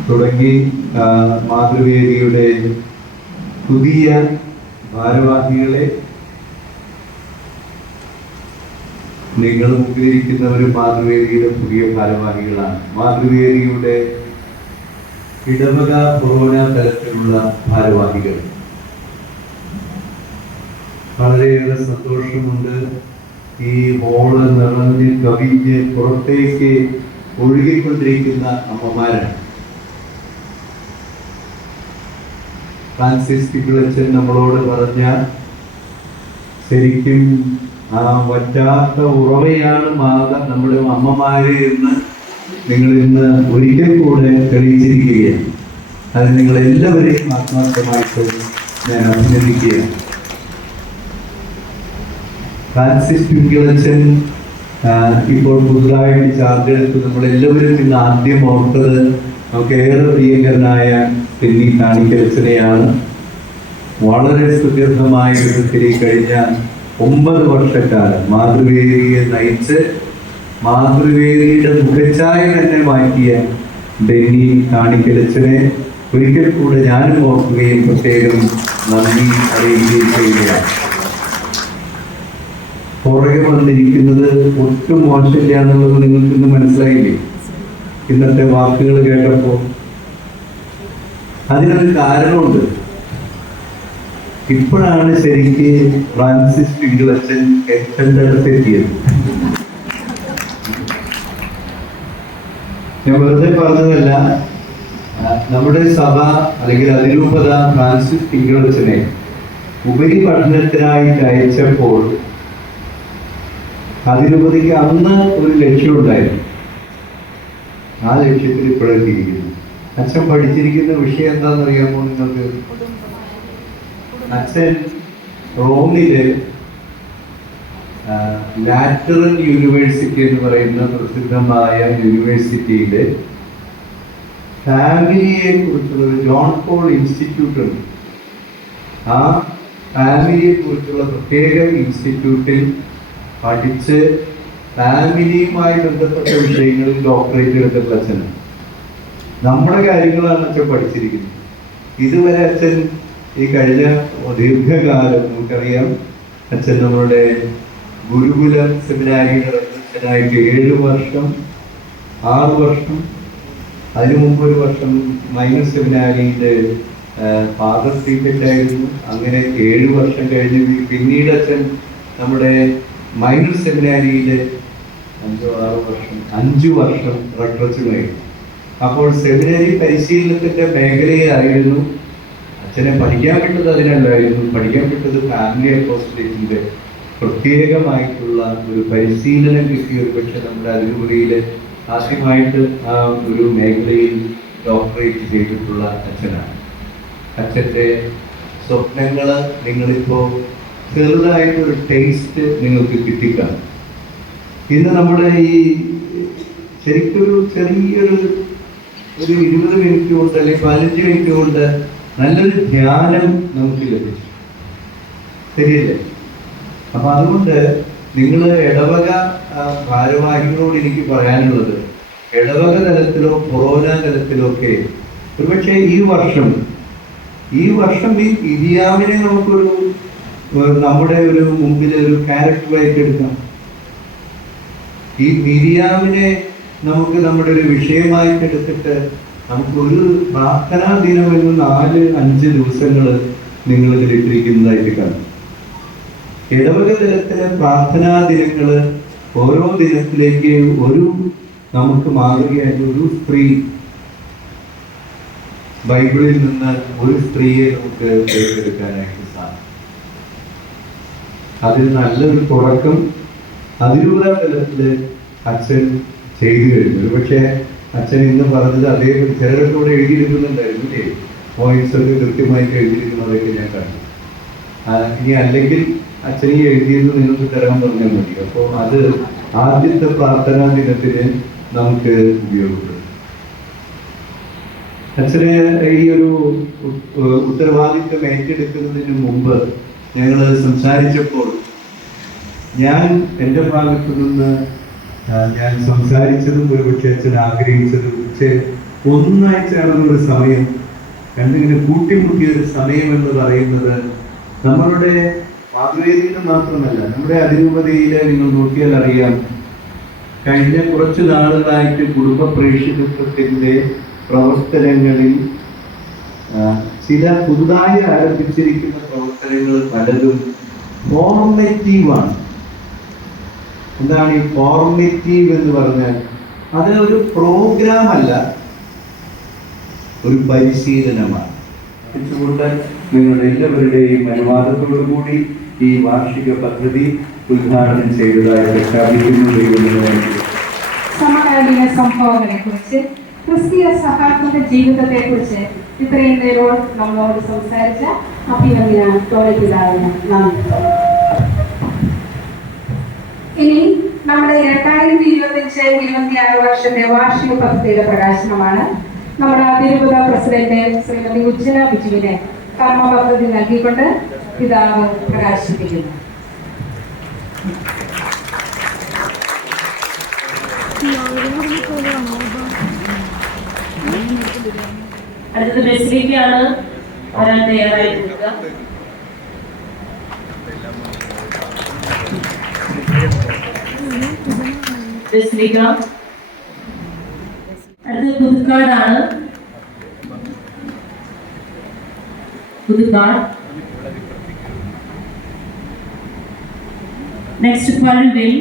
തുടങ്ങി മാതൃവേദിയുടെ പുതിയ ഭാരവാഹികളെ, നിങ്ങൾ മുമ്പിലിരിക്കുന്നവരും മാതൃവേദിയുടെ പുതിയ ഭാരവാഹികളാണ്. മാതൃവേദിയുടെ ഇടവക കൊറോണ തലത്തിലുള്ള ഭാരവാഹികൾ, വളരെയേറെ സന്തോഷമുണ്ട്. ഈ ഹോള് നിറഞ്ഞ് കവിഞ്ഞ് പുറത്തേക്ക് ഒഴുകിക്കൊണ്ടിരിക്കുന്ന അമ്മമാരാണ്. ഫ്രാൻസിസ് കിപ്പിളച്ചൻ നമ്മളോട് പറഞ്ഞ ശരിക്കും ആ വറ്റാത്ത ഉറവയാണ് നമ്മുടെ അമ്മമാര് എന്ന് നിങ്ങൾ ഇന്ന് ഒരിക്കൽ കൂടെ തെളിയിച്ചിരിക്കുകയാണ്. അത് നിങ്ങളെല്ലാവരെയും ആത്മാർത്ഥമായിട്ട് ഞാൻ അഭിനന്ദിക്കുകയാണ്. ഫ്രാൻസിസ് ട്വിങ്കിളച്ചൻ ഇപ്പോൾ പുതുതായിട്ട് ചാർജ് എടുത്ത് നമ്മളെല്ലാവരും ഇന്ന് ആദ്യം ഓർത്തത് നമുക്ക് ഏറെ പ്രിയങ്കരനായ പെന്നി കാണിക്കലച്ചനെയാണ്. വളരെ സുദീർഘമായ വിധത്തിൽ കഴിഞ്ഞ 9 വർഷക്കാലം മാതൃവേദിയെ നയിച്ച് മാതൃവേദിയുടെ മുഖച്ഛായ തന്നെ മാറ്റിയ ബെന്നി കാണിക്കലച്ചനെ ഒരിക്കൽ കൂടെ ഞാനും ഓർക്കുകയും പ്രത്യേകം നന്ദി അറിയിക്കുകയും ചെയ്യുകയാണ്. പുറകെ വന്നിരിക്കുന്നത് ഒട്ടും മോശമില്ല എന്നുള്ളത് നിങ്ങൾക്ക് ഇന്ന് മനസ്സിലായില്ലേ ഇന്നത്തെ വാക്കുകൾ കേട്ടപ്പോൾ? അതിനൊരു കാരണമുണ്ട്. ഇപ്പോഴാണ് ശരിക്ക് ഫ്രാൻസിസ് ട്വിങ്കിളച്ചൻ എത്തേണ്ട അടുത്തെത്തിയത്. ഞാൻ വെറുതെ പറഞ്ഞതല്ല. നമ്മുടെ സഭ അല്ലെങ്കിൽ അതിരൂപത ഫ്രാൻസിസ് ട്വിങ്കിളച്ചനെ ഉപരിപഠനത്തിനായിട്ട് അയച്ചപ്പോൾ അതിരൂപതയ്ക്ക് അന്ന് ഒരു ലക്ഷ്യമുണ്ടായിരുന്നു. ആ ലക്ഷ്യത്തിൽ ഇപ്പോഴെത്തിയിരിക്കുന്നു. അച്ഛൻ പഠിച്ചിരിക്കുന്ന വിഷയം എന്താണെന്നറിയാമോ നിങ്ങൾക്ക്? അച്ഛൻ റോമില് ലാറ്ററൻ യൂണിവേഴ്സിറ്റി എന്ന് പറയുന്ന പ്രസിദ്ധമായ യൂണിവേഴ്സിറ്റിയില് ഫാമിലിയെ കുറിച്ചുള്ള ജോൺ പോൾ ഇൻസ്റ്റിറ്റ്യൂട്ട് ഉണ്ട്. ആ ഫാമിലിയെ കുറിച്ചുള്ള പ്രത്യേക ഇൻസ്റ്റിറ്റ്യൂട്ടിൽ പഠിച്ച് ഫാമിലിയുമായി ബന്ധപ്പെട്ട വിഷയങ്ങളിൽ ഡോക്ടറേറ്റ് എടുത്തിട്ടുള്ള അച്ഛനാണ്. നമ്മുടെ കാര്യങ്ങളാണ് അച്ഛൻ പഠിച്ചിരിക്കുന്നത്. ഇതുവരെ അച്ഛൻ ഈ കഴിഞ്ഞ ദീർഘകാലം നമുക്കറിയാം, അച്ഛൻ നമ്മളുടെ ഗുരുകുലം സെമിനാരിയുടെ അച്ഛനായിട്ട് 7 വർഷം 6 വർഷം, അതിനു മുമ്പ് 1 വർഷം മൈനർ സെമിനാരിയുടെ ഫാദർ പ്രീഫെക്റ്റ് ആയിരുന്നു. അങ്ങനെ 7 വർഷം കഴിഞ്ഞ് പിന്നീട് അച്ഛൻ നമ്മുടെ മൈനർ സെമിനാരിയിലെ 5 വർഷം റെക്ടറേറ്ററായിരുന്നു. അപ്പോൾ സെമിനാരി പരിശീലനത്തിന്റെ മേഖലയായിരുന്നു. അച്ഛനെ പഠിക്കാൻ വിട്ടത് അതിനല്ലായിരുന്നു. പഠിക്കാൻ വിട്ടത് ഫാമിലി അപ്പോസ്റ്റലേറ്റിന്റെ പ്രത്യേകമായിട്ടുള്ള ഒരു പരിശീലനം കിട്ടിയ ഒരു പക്ഷെ നമ്മുടെ അതിരൂപതയിൽ ആദ്യമായിട്ട് ആ ഒരു മേഖലയിൽ ഡോക്ടറേറ്റ് ചെയ്തിട്ടുള്ള അച്ഛനാണ്. അച്ഛൻ്റെ സ്വപ്നങ്ങൾ നിങ്ങളിപ്പോൾ ചെറുതായിട്ടൊരു ടേസ്റ്റ് നിങ്ങൾക്ക് കിട്ടിക്കാണും. ഇന്ന് നമ്മുടെ ഈ ശരിക്കൊരു ചെറിയൊരു 20 മിനിറ്റ് കൊണ്ട് അല്ലെങ്കിൽ 15 മിനിറ്റ് കൊണ്ട് നല്ലൊരു ധ്യാനം നമുക്ക് ലഭിച്ചു, ശരിയല്ലേ? അപ്പൊ അതുകൊണ്ട് നിങ്ങൾ ഇടവക ഭാരവാഹികളോട് എനിക്ക് പറയാനുള്ളത്, ഇടവക തലത്തിലോ കൊറോണ തലത്തിലോ ഒക്കെ ഒരുപക്ഷെ ഈ വർഷം ഈ ഇരിയാമിനെ നമുക്കൊരു നമ്മുടെ ഒരു മുമ്പിൽ ഒരു ക്യാരക്ടറായിട്ട് എടുക്കാം. ഈ മിരിയാമിനെ നമുക്ക് നമ്മുടെ ഒരു വിഷയമായിട്ട് എടുത്തിട്ട് നമുക്കൊരു പ്രാർത്ഥനാ ദിനം എന്ന് 4-5 ദിവസങ്ങൾ നിങ്ങൾ ഇതിലിട്ടിരിക്കുന്നതായിട്ട് കാണും. ഇടവക തലത്തിലെ പ്രാർത്ഥനാ ദിനങ്ങൾ ഓരോ ദിനത്തിലേക്ക് ഒരു നമുക്ക് മാതൃകയായിട്ട് ഒരു സ്ത്രീ, ബൈബിളിൽ നിന്ന് ഒരു സ്ത്രീയെ നമുക്ക് ഏറ്റെടുക്കാനായിട്ട് സാധിക്കും. അതിന് നല്ലൊരു തുടക്കം അതിരൂപത തലത്തില് അച്ഛൻ ചെയ്തു കഴിഞ്ഞു. ഒരു പക്ഷേ അച്ഛൻ ഇന്ന് പറഞ്ഞത് അതേപോലെ ചിലരൊക്കെ എഴുതിയിരിക്കുന്നുണ്ടായിരുന്നു, അല്ലേ? പോയിന്റ്സ് ഒക്കെ കൃത്യമായിട്ട് എഴുതിയിരിക്കുന്നതൊക്കെ ഞാൻ കണ്ടു. ഇനി അല്ലെങ്കിൽ അച്ഛൻ ഈ എഴുതിയത് നിങ്ങൾക്ക് തരാൻ പറഞ്ഞാൽ മതി. അപ്പോൾ അത് ആദ്യത്തെ പ്രാർത്ഥനാ ദിനത്തിന് നമുക്ക് ഉപയോഗപ്പെടും. അച്ഛന് ഈ ഒരു ഉത്തരവാദിത്വം ഏറ്റെടുക്കുന്നതിന് മുമ്പ് ഞങ്ങൾ സംസാരിച്ചപ്പോൾ ഞാൻ എൻ്റെ ഭാഗത്തു നിന്ന് ഞാൻ സംസാരിച്ചതും ഒരുപക്ഷെ അച്ഛൻ ആഗ്രഹിച്ചതും പക്ഷേ ഒന്നായി ചേർന്നൊരു സമയം, രണ്ടിങ്ങനെ കൂട്ടിമുട്ടിയൊരു സമയം എന്ന് പറയുന്നത് നമ്മളുടെ മാതൃവേദിയിൽ മാത്രമല്ല, നമ്മുടെ അതിരൂപതയിലെ നിങ്ങൾ നോക്കിയാൽ അറിയാം, കഴിഞ്ഞ കുറച്ച് നാളുകളായിട്ട് കുടുംബ പ്രേക്ഷിതത്വത്തിൻ്റെ പ്രവർത്തനങ്ങളിൽ ചില പുതുതായി ആരംഭിച്ചിരിക്കുന്ന പ്രവർത്തനങ്ങൾ പലതും ഫോർമേറ്റീവാണ്. എന്താണ് ഈ ഫോർമേറ്റീവ് എന്ന് പറഞ്ഞാൽ? അതിനൊരു പ്രോഗ്രാം അല്ല, ഒരു പരിശീലനമാണ്. അതുകൊണ്ട് നിങ്ങളുടെ എല്ലാവരുടെയും അനുവാദത്തോടു കൂടി ഈ വാർഷിക പദ്ധതി ഉദ്ഘാടനം ചെയ്തതായി പ്രഖ്യാപിക്കുന്നു. സമകാലീന സംഭവങ്ങളെ കുറിച്ച്, ക്രിസ്തീയ സഹാത്മക ജീവിതത്തെ കുറിച്ച് ഇത്രയും നേരം നമ്മളോട് സംസാരിച്ച അഭിനന്ദന തോന്നിപ്പിതാവിന് നന്ദി. ഇനി നമ്മുടെ 2025-26 വർഷത്തെ വാർഷിക പദ്ധതിയുടെ പ്രകാശനമാണ്. നമ്മുടെ അതിരൂപത പ്രസിഡന്റ് ശ്രീമതി ഉജ്ജല ബിജുവിനെ കർമ്മ പദ്ധതി നൽകിക്കൊണ്ട് പിതാവ് പ്രകാശിപ്പിക്കുന്നു. അടുത്തത് ബെസിലിക്കയാണ്. ഒരാൾ തയ്യാറായി നിൽക്കുക. ബെസിലിക്ക. അടുത്തത് പുതുക്കാടാണ്. പുതുക്കാട്. നെക്സ്റ്റ് പഴുവിൽ.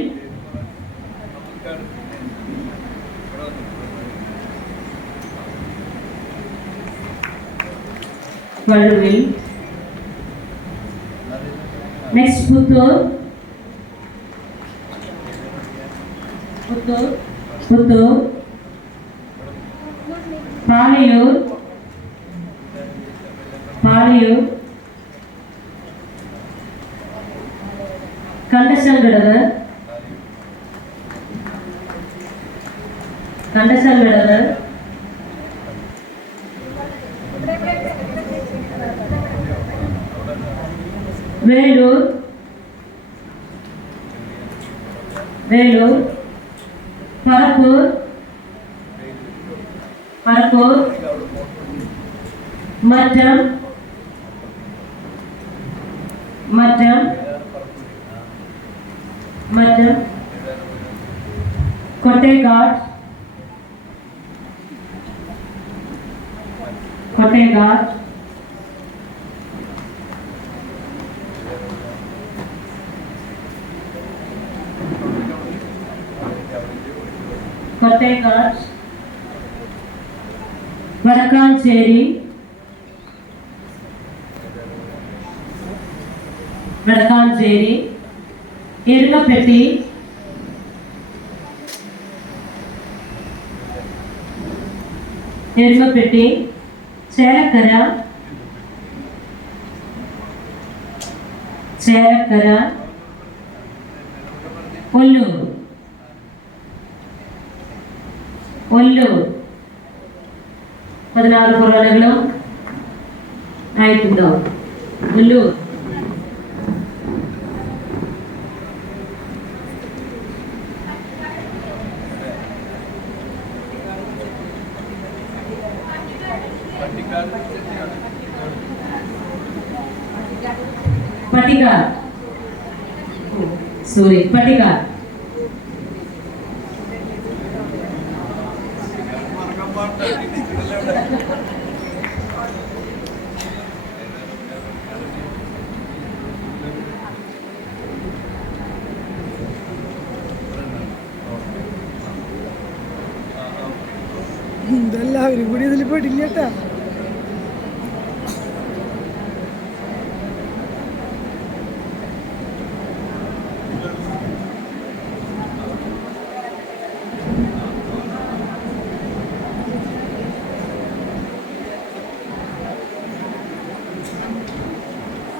പഴുവിൽ. നെക്സ്റ്റ് പുത്തൂർ. പുത്തൂർ. പുത്തൂർ. പാലയൂർ. പാലയൂർ. കണ്ടശങ്കടവ്. കണ്ടശങ്കടവ്. വേലൂർ. വേലൂർ. പറപ്പൂർ. പറപ്പൂർ. മറ്റം. മറ്റം. മറ്റം. കോട്ടേക്കാട്. കോട്ടേക്കാട്. കോട്ടേക്കാട്. വടക്കാഞ്ചേരി. വടക്കാഞ്ചേരി. എരുമപ്പെട്ടി. എരുമപ്പെട്ടി. ചേലക്കര. ചേലക്കര. ഒല്ലൂർ. ഒല്ലൂർ. 16 കൊറോണകളും ആയിട്ടുണ്ടാവും. ഒല്ലൂർ. പട്ടിക്കാട്. സോറി, പട്ടിക്കാട്. ഇതെല്ലാവരും കൂടി ഇതിൽ പെടില്ല കേട്ടാ.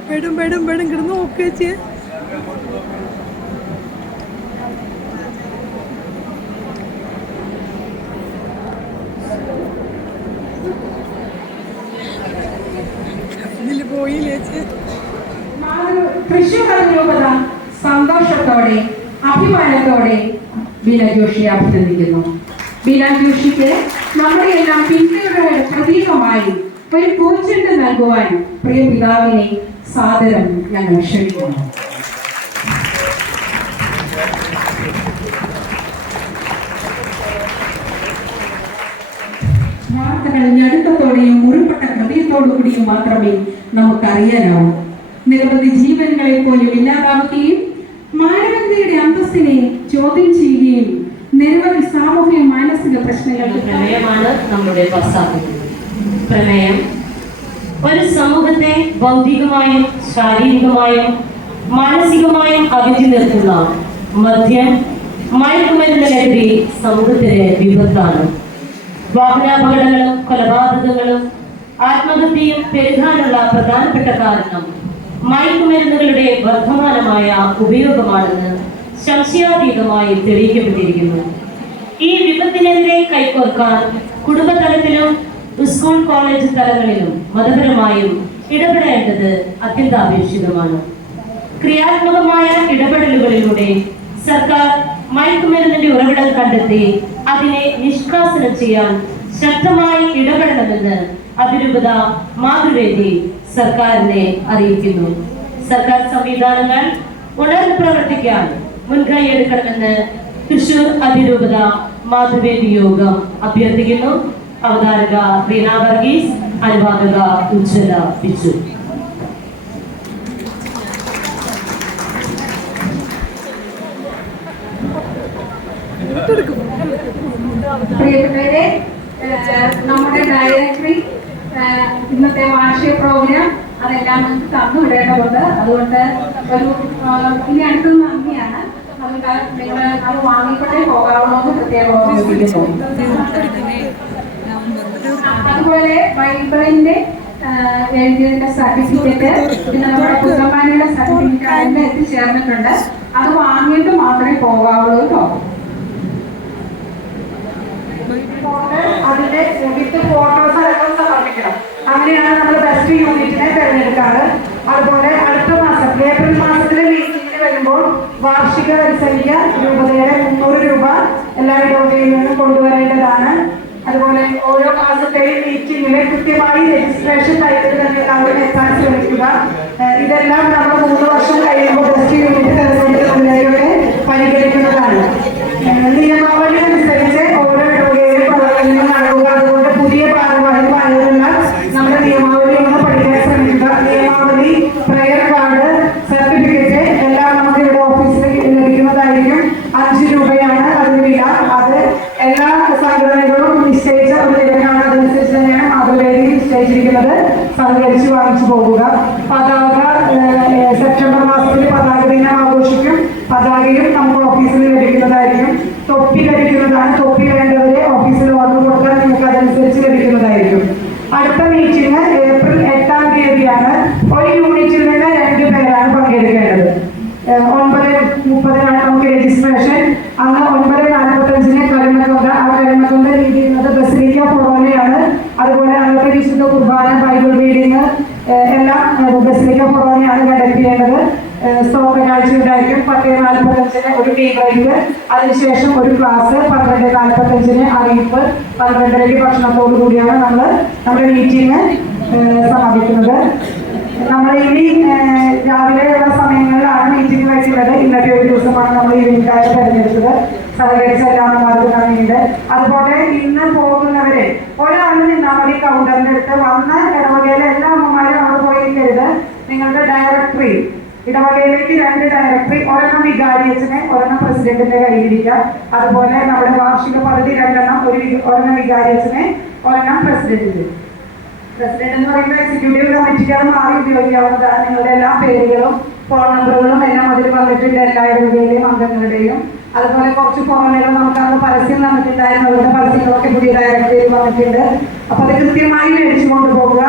പെടും പെടും പെടും കിടന്ന് നോക്കുക ചേച്ചി. ഇതിൽ പോയില്ലേ ചേച്ചി. തൃശ്ശൂർ അതിരൂപത സന്തോഷത്തോടെ അഭിമാനത്തോടെ ബീന ജോഷിയെ അഭിനന്ദിക്കുന്നു. ബീന ജോഷിക്ക് നമ്മുടെ എല്ലാം പിന്തുണയുടെ പ്രതീകമായി ഒരു പൂച്ചെണ്ട് നൽകുവാൻ പ്രിയ പിതാവിനെ സാദരം ഞങ്ങൾ ക്ഷണിക്കുന്നു. വാർത്തകൾ ഞടുക്കത്തോടെയും മുറിപ്പെട്ട ഹൃദയത്തോടു കൂടിയും മാത്രമേ നമുക്കറിയാനാവൂ. നിരവധി ജീവനുകളെ പോലും ഇല്ലാതാവുകയും മാനവികതയുടെ അന്തസ്സിനെ ചോദ്യം ചെയ്യുകയും നിരവധി സാമൂഹിക മാനസിക പ്രശ്നങ്ങൾക്ക് പ്രമേയമാണ് നമ്മുടെ പശ്ചാത്തലം. പ്രമേയം ഒരു സമൂഹത്തെ ഭൗതികമായും ശാരീരികമായും മാനസികമായും അകറ്റി നിർത്തുന്ന മദ്യം മയക്കുമരുന്ന് ലഹരി സമൂഹത്തിലെ വിപത്താണ്. വാഹനാപകടങ്ങളും കൊലപാതകങ്ങളും ആത്മഹത്യയും പെരുകാനുള്ള പ്രധാനപ്പെട്ട കാരണം മയക്കുമരുന്നുകളുടെ വർദ്ധമാനമായ ഉപയോഗമാണെന്ന് സംശയാതീതമായി തെളിയിക്കപ്പെട്ടിരിക്കുന്നു. ഈ വിപത്തിനെതിരെ കൈകോർക്കാൻ കുടുംബതലത്തിലും സ്കൂൾ കോളേജ് തലങ്ങളിലും മതപരമായും ഇടപെടേണ്ടത് അത്യന്താപേക്ഷിതമാണ്. ക്രിയാത്മകമായ ഇടപെടലുകളിലൂടെ സർക്കാർ മയക്കുമരുന്നിന്റെ ഉറവിടം കണ്ടെത്തി അതിനെ നിഷ്കാസനം ചെയ്യാൻ ശക്തമായി ഇടപെടണമെന്ന് അതിരൂപത മാതൃവേദി സർക്കാരിനെ അറിയിക്കുന്നു. സർക്കാർ സംവിധാനങ്ങൾ ഉണർന്ന് പ്രവർത്തിക്കാൻ മുൻകൈയെടുക്കണമെന്ന് തൃശൂർ അതിരൂപത മാതൃവേദി യോഗം അഭ്യർത്ഥിക്കുന്നു. അവതാരക റീന വർഗീസ്, അനുവാദക ഉജ്ജ്വല ബിജു. പ്രിയപ്പെട്ടവരെ, നമ്മുടെ ഡയറക്ടറി ഇന്നത്തെ വാർഷിക പ്രോഗ്രാം അതെല്ലാം നമുക്ക് തന്നുവിടേണ്ടതുണ്ട്. അതുകൊണ്ട് ഒരു ഇനി അടുത്തത് നന്ദിയാണ്. അതുകൊണ്ട് നിങ്ങൾ അത് വാങ്ങിക്കൊണ്ടേ പോകാവുള്ളൂ എന്ന് പ്രത്യേകം ഓർമ്മിപ്പിക്കുന്നു. അതുപോലെ ബൈബിളിന്റെ എഴുതിയതിന്റെ സർട്ടിഫിക്കറ്റ്, പിന്നെ നമ്മുടെ പുത്തമ്പാനിയുടെ സർട്ടിഫിക്കറ്റ് അതിന്റെ എത്തിച്ചേർന്നിട്ടുണ്ട്. അത് വാങ്ങിയിട്ട് മാത്രമേ പോകാവുള്ളൂ കേട്ടോ. അതിന്റെ വിത്ത് ഫോട്ടോസ് അടക്കം സമർപ്പിക്കണം. അങ്ങനെയാണ് നമ്മൾ ബെസ്റ്റ് യൂണിറ്റിനെ തിരഞ്ഞെടുക്കാറ്. അതുപോലെ അടുത്ത മാസം ഏപ്രിൽ മാസത്തിലെ മീറ്റിംഗിന് വരുമ്പോൾ വാർഷിക വത്സരിക രൂപതയുടെ 300 രൂപ എല്ലാ ഇടവകയിൽ നിന്നും കൊണ്ടുവരേണ്ടതാണ്. അതുപോലെ ഓരോ മാസത്തെയും മീറ്റിംഗിൽ കൃത്യമായി രജിസ്ട്രേഷൻ ടൈമിൽ തന്നെ എല്ലാവരും എത്താൻ ശ്രമിക്കുക. ഇതെല്ലാം നമ്മൾ 3 വർഷം കഴിയുമ്പോൾ ബെസ്റ്റ് യൂണിറ്റ് തിരഞ്ഞെടുക്കുന്നതിലൂടെ പരിഗണിക്കുന്നതാണ്. നിയമാവലി അനുസരിച്ച് ഓരോ ഇടവകയിലും നടക്കുക. അതുകൊണ്ട് പുതിയ ഭാരവാഹികളായുള്ള നമ്മുടെ നിയമാവലി ഒന്ന് പഠിക്കാൻ ശ്രമിക്കുക. നിയമാവലി, പ്രയർ കാർഡ്, സർട്ടിഫിക്കറ്റ് എല്ലാം നമുക്ക് ഇവിടെ ഓഫീസിൽ ലഭിക്കുന്നതായിരിക്കും. 5 രൂപയാണ് അതിന് വില. അത് എല്ലാ സംഘടനകളും നിശ്ചയിച്ച ഒരു നിലയാണ്. അതനുസരിച്ച് തന്നെയാണ് മാതൃവേദി നിശ്ചയിച്ചിരിക്കുന്നത്. സഹകരിച്ച് വാങ്ങിച്ചു പോകുക. പതാക സെപ്റ്റംബർ മാസത്തിൽ പതാക ദിനം ആഘോഷിക്കും. പതാകയും നമുക്ക് ഓഫീസിൽ ലഭിക്കുന്നതായിരിക്കും. തൊപ്പി ലഭിക്കുന്നതാണ്. തൊപ്പി വേണ്ടവരെ ഓഫീസിൽ ഓർഡർ കൊടുത്താൽ നിങ്ങൾക്ക് അതനുസരിച്ച് ലഭിക്കുന്നതായിരിക്കും. അടുത്ത മീറ്റിംഗ് ഏപ്രിൽ 8-ാം തീയതിയാണ്. ഒരു യൂണിറ്റിൽ നിന്ന് 2 പേരാണ് പങ്കെടുക്കേണ്ടത്. 9:30 നമുക്ക് രജിസ്ട്രേഷൻ. അന്ന് 9:45 കരിമക്കൊണ്ട. ആ കരിമക്കൊണ്ട രീതി ചെയ്യുന്നത് ബസിലിക്ക ഫൊറോനയാണ്. അതുപോലെ അന്നത്തെ വിശുദ്ധ കുർബാന, ബൈബിൾ റീഡിങ് എല്ലാം ബസിലിക്ക ഫൊറോനയാണ് കണ്ടക്ട് ചെയ്യേണ്ടത്. സ്തോത്ര കാഴ്ച ഉണ്ടായിരിക്കും. 10:45 ഒരു ടീ ബ്രേക്ക്. അതിനുശേഷം ഒരു ക്ലാസ്. 12:45 അറിയിപ്പ്. 12:30 ഭക്ഷണത്തോടു കൂടിയാണ് നമ്മൾ നമ്മുടെ മീറ്റിംഗ് സമാപിക്കുന്നത്. നമ്മൾ ഇനി രാവിലെയുള്ള സമയങ്ങളിലാണ് മീറ്റിംഗ് വയ്ക്കുന്നത്. ഇന്നത്തെ ഒരു ദിവസമാണ് നമ്മൾ ഈവനിംഗ് ആയിട്ട് തിരഞ്ഞെടുത്തത്. സഹകരിച്ച എല്ലാ അമ്മമാർക്കും നന്ദിയുണ്ട്. അതുപോലെ ഇന്ന് പോകുന്നവരെ ഒരാൾ നിന്നാൽ മതി കൗണ്ടറിന്റെ അടുത്ത്. വന്ന് ഇടവകയിലെ എല്ലാ അമ്മമാരും അവിടെ പോയിരിക്കരുത്. നിങ്ങളുടെ ഡയറക്ടറി, ഇടവകയിലേക്ക് 2 ഡയറക്ടറി, ഒരെണ്ണം വികാരിയച്ഛനെ, ഒരെണ്ണം പ്രസിഡന്റിന്റെ കയ്യിലിരിക്കുക. അതുപോലെ നമ്മുടെ വാർഷിക പദ്ധതി 2 എണ്ണം, ഒരെണ്ണം വികാരിയച്ഛനെ, ഒരെണ്ണം പ്രസിഡന്റിന്. പ്രസിഡന്റ് എന്ന് പറയുമ്പോൾ എക്സിക്യൂട്ടീവ് കമ്മിറ്റിക്ക് അത് മാറി ഉപയോഗിക്കാവുന്നതാണ്. നിങ്ങളുടെ എല്ലാ പേരുകളും ഫോൺ നമ്പറുകളും എല്ലാം അതിൽ വന്നിട്ടുണ്ട്, എല്ലാ ഇടവകയിലെയും അംഗങ്ങളുടെയും. അതുപോലെ കുറച്ച് ഫോണുകൾ നമുക്ക് അന്ന് പരസ്യം തന്നിട്ടുണ്ടായിരുന്നു. അവരുടെ പരസ്യങ്ങളൊക്കെ പുതിയ ഡയറക്ടറിയിൽ വന്നിട്ടുണ്ട്. അപ്പൊ അത് കൃത്യമായി മേടിച്ചു കൊണ്ടുപോകുക.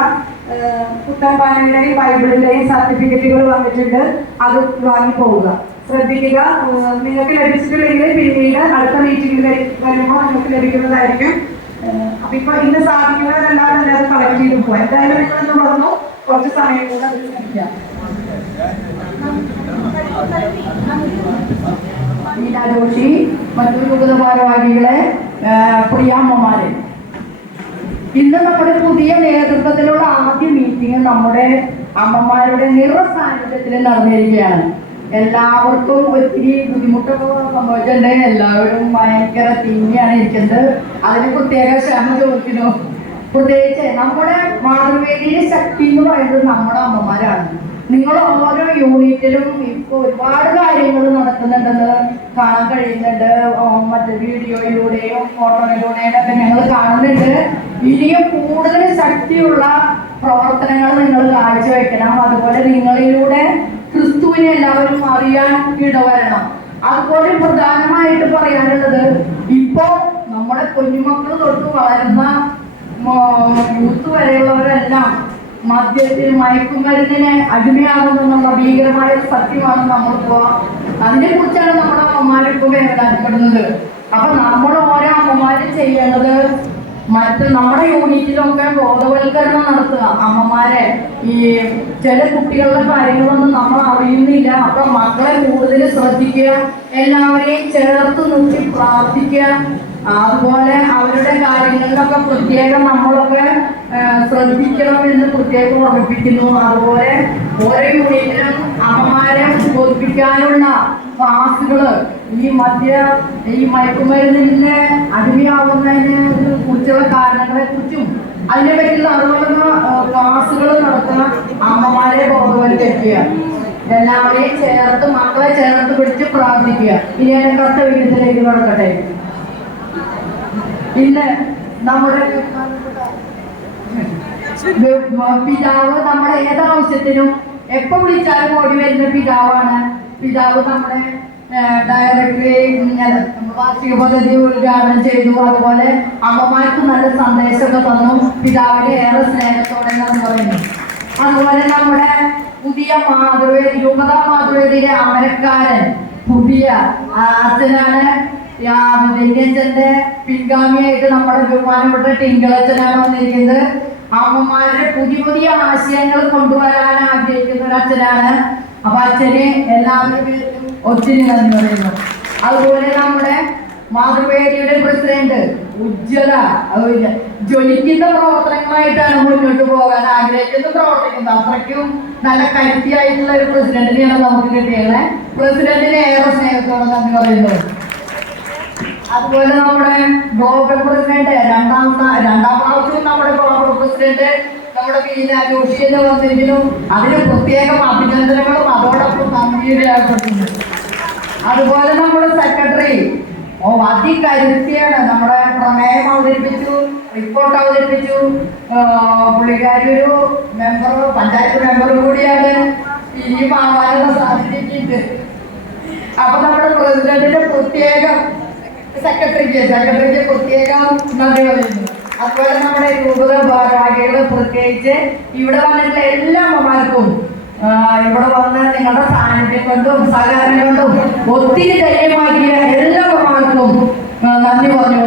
പുത്തൻപാനയുടെയും ബൈബിളിന്റെയും സർട്ടിഫിക്കറ്റുകൾ വന്നിട്ടുണ്ട്. അത് വാങ്ങി പോവുക. ശ്രദ്ധിക്കുക. നിങ്ങൾക്ക് ലഭിച്ചിട്ടില്ലെങ്കിൽ പിന്നീട് അടുത്ത മീറ്റിംഗിൽ വരുമ്പോൾ നിങ്ങൾക്ക് ലഭിക്കുന്നതായിരിക്കും. അപ്പൊ ഇപ്പൊ ഇന്ന് സാധിക്കുന്നവരെല്ലാം തന്നെ അത് കളക്ട് ചെയ്ത് പോകാം. എന്തായാലും നിങ്ങളെന്ന് പറഞ്ഞു കുറച്ച് സമയം കൂടെ അത് ശ്രമിക്കാം. ജോഷി, മറ്റു യുവത ഭാരവാഹികളെ, പ്രിയാമ്മമാരെ, ഇന്ന് നമ്മുടെ പുതിയ നേതൃത്വത്തിലുള്ള ആദ്യ മീറ്റിംഗ് നമ്മുടെ അമ്മമാരുടെ നിറസാന്നിധ്യത്തിൽ നടന്നിരിക്കുകയാണ്. എല്ലാവർക്കും ഒത്തിരി ബുദ്ധിമുട്ടൊക്കെ സംഭവിച്ചിട്ടുണ്ട്. എല്ലാവരും ഭയങ്കര തിങ്ങിയാണ് ഇരിക്കുന്നത്. അതിന് പ്രത്യേക ക്ഷമ ചോദിക്കുന്നു. പ്രത്യേകിച്ച് നമ്മുടെ മാതൃവേദിയുടെ ശക്തി എന്ന് പറയുന്നത് നമ്മുടെ അമ്മമാരാണ്. നിങ്ങൾ ഓരോ യൂണിറ്റിലും ഇപ്പോൾ ഒരുപാട് കാര്യങ്ങൾ നടക്കുന്നുണ്ടെന്ന് കാണാൻ കഴിയുന്നുണ്ട്. മറ്റേ വീഡിയോയിലൂടെയും ഫോട്ടോയിലൂടെയും ഒക്കെ ഞങ്ങൾ കാണുന്നുണ്ട്. ഇനിയും കൂടുതൽ ശക്തിയുള്ള പ്രവർത്തനങ്ങൾ നിങ്ങൾ കാഴ്ചവെക്കണം. അതുപോലെ നിങ്ങളിലൂടെ ക്രിസ്തുവിനെ എല്ലാവരും അറിയാൻ ഇടവരണം. അതുപോലെ പ്രധാനമായിട്ട് പറയാനുള്ളത്, ഇപ്പോ നമ്മുടെ കുഞ്ഞുമക്കൾ തൊട്ട് വളരുന്ന യൂത്ത് വരെയുള്ളവരെല്ലാം മദ്യത്തിന്, മയക്കുമരുന്നിന് അടിമയാകുമെന്നുള്ള ഭീകരമായ സത്യമാണ് നമ്മളിപ്പോൾ. അതിനെ കുറിച്ചാണ് നമ്മുടെ പ്രഖ്യാപിക്കപ്പെടുന്നത്. അപ്പൊ നമ്മൾ ഓരോ അമ്മമാര് ചെയ്യേണ്ടത് മറ്റ് നമ്മുടെ യൂണിറ്റിലൊക്കെ ബോധവൽക്കരണം നടത്തുക. അമ്മമാരെ ഈ ചില കുട്ടികളുടെ കാര്യങ്ങളൊന്നും നമ്മൾ അറിയുന്നില്ല. അപ്പൊ മക്കളെ കൂടുതൽ ശ്രദ്ധിക്കുക, എല്ലാവരെയും ചേർത്ത് നിർത്തി പ്രാർത്ഥിക്കുക. അതുപോലെ അവരുടെ കാര്യങ്ങളിലൊക്കെ പ്രത്യേകം നമ്മളൊക്കെ ശ്രദ്ധിക്കണമെന്ന് പ്രത്യേകം ഓർമ്മിപ്പിക്കുന്നു. അതുപോലെ ഓരോ യൂണിറ്റിലും അമ്മമാരെ ബോധിപ്പിക്കാനുള്ള ക്ലാസുകള് ഈ മയക്കുമരുന്നിന്റെ അടിമയാവുന്നതിനെ കുറിച്ചുള്ള കാരണങ്ങളെ കുറിച്ചും അതിനെ പറ്റിയുള്ള അറിവുള്ള ക്ലാസുകൾ നടത്തുക, അമ്മമാരെ ബോധവൽക്കരിക്കുക, എല്ലാവരെയും ചേർത്ത് മക്കളെ ചേർത്ത് പിടിച്ച് പ്രാർത്ഥിക്കുക. ഇനി എന്റെ കർത്തവ്യത്തിലേക്ക് നടക്കട്ടെ. ഇന്ന് നമ്മുടെ പിതാവ് നമ്മുടെ ഏതാവശ്യത്തിനും എപ്പോ വിളിച്ചാലും ഓടി വരുന്ന പിതാവാണ്. പിതാവ് നമ്മുടെ ഡയറക്ടറി വാർഷിക പദ്ധതി ഉദ്ഘാടനം ചെയ്തു. അതുപോലെ അമ്മമാർക്ക് നല്ല സന്ദേശമൊക്കെ തന്നു. പിതാവിനെ ഏറെ സ്നേഹത്തോടെ എന്ന് പറയുന്നു. അതുപോലെ നമ്മുടെ പുതിയ മാതൃവേദി രൂപതാ മാതൃവേദിയിലെ അമരക്കാരൻ പുതിയ അച്ഛനാണ്. ലിംഗച്ചന്റെ പിൻഗാമിയായിട്ട് നമ്മുടെ ബഹുമാനപ്പെട്ട ടിങ്കളച്ചനാണ് വന്നിരിക്കുന്നത്. അമ്മമാരുടെ പുതിയ പുതിയ ആശയങ്ങൾ കൊണ്ടുവരാൻ ആഗ്രഹിക്കുന്ന ഒരു അച്ഛനാണ്. അപ്പൊ അച്ഛന് എല്ലാവരും ഒത്തിരി നന്ദി പറയുന്നു. അതുപോലെ നമ്മുടെ മാതൃവേദിയുടെ പ്രസിഡന്റ് ഉജ്ജ്വല ജ്വലിക്കുന്ന പ്രവർത്തനങ്ങളായിട്ടാണ് മുന്നോട്ട് പോകാൻ ആഗ്രഹിക്കുന്നത്, പ്രവർത്തിക്കുന്നത്. അത്രയ്ക്കും നല്ല കരുത്തിയായിട്ടുള്ള ഒരു പ്രസിഡന്റിനെയാണ് നമുക്ക് കിട്ടിയത്. പ്രസിഡന്റിനെ ഏറെ സ്നേഹത്തോടെ നന്ദി പറയുന്നു. അതുപോലെ നമ്മുടെ ഗ്ലോബൽ പ്രസിഡന്റ് രണ്ടാം പ്രാവശ്യം നമ്മുടെ ഗ്ലോബൽ പ്രസിഡന്റ് നമ്മുടെ ജോഷിയെന്ന് വന്നെങ്കിലും അതിന് പ്രത്യേകം അഭിനന്ദനങ്ങളും അതോടൊപ്പം നന്ദിയും രേഖപ്പെടുത്തുന്നു. അതുപോലെ നമ്മുടെ സെക്രട്ടറി അതികരുത്തിയാണ്. നമ്മുടെ പ്രമേയം അവതരിപ്പിച്ചു, റിപ്പോർട്ട് അവതരിപ്പിച്ചു. പുള്ളിക്കാരി ഒരു പഞ്ചായത്ത് മെമ്പർ കൂടിയാണ്. ഇനിയും ആവാനുള്ള സാധ്യതയുണ്ട്. അപ്പൊ നമ്മുടെ പ്രസിഡന്റിന്റെ പ്രത്യേകം സെക്രട്ടറിക്ക് പ്രത്യേകം നന്ദി പറയുന്നു. അതുപോലെ നമ്മുടെ രൂപത ഭാരവാഹികൾ, പ്രത്യേകിച്ച് ഇവിടെ വന്നിട്ടുള്ള എല്ലാ അമ്മമാർക്കും ഇവിടെ വന്ന് നിങ്ങളുടെ സാന്നിധ്യം കൊണ്ടും സഹകരണം കൊണ്ടും ഒത്തിരി ധൈര്യമാക്കിയ എല്ലാ അമ്മമാർക്കും നന്ദി പറഞ്ഞു.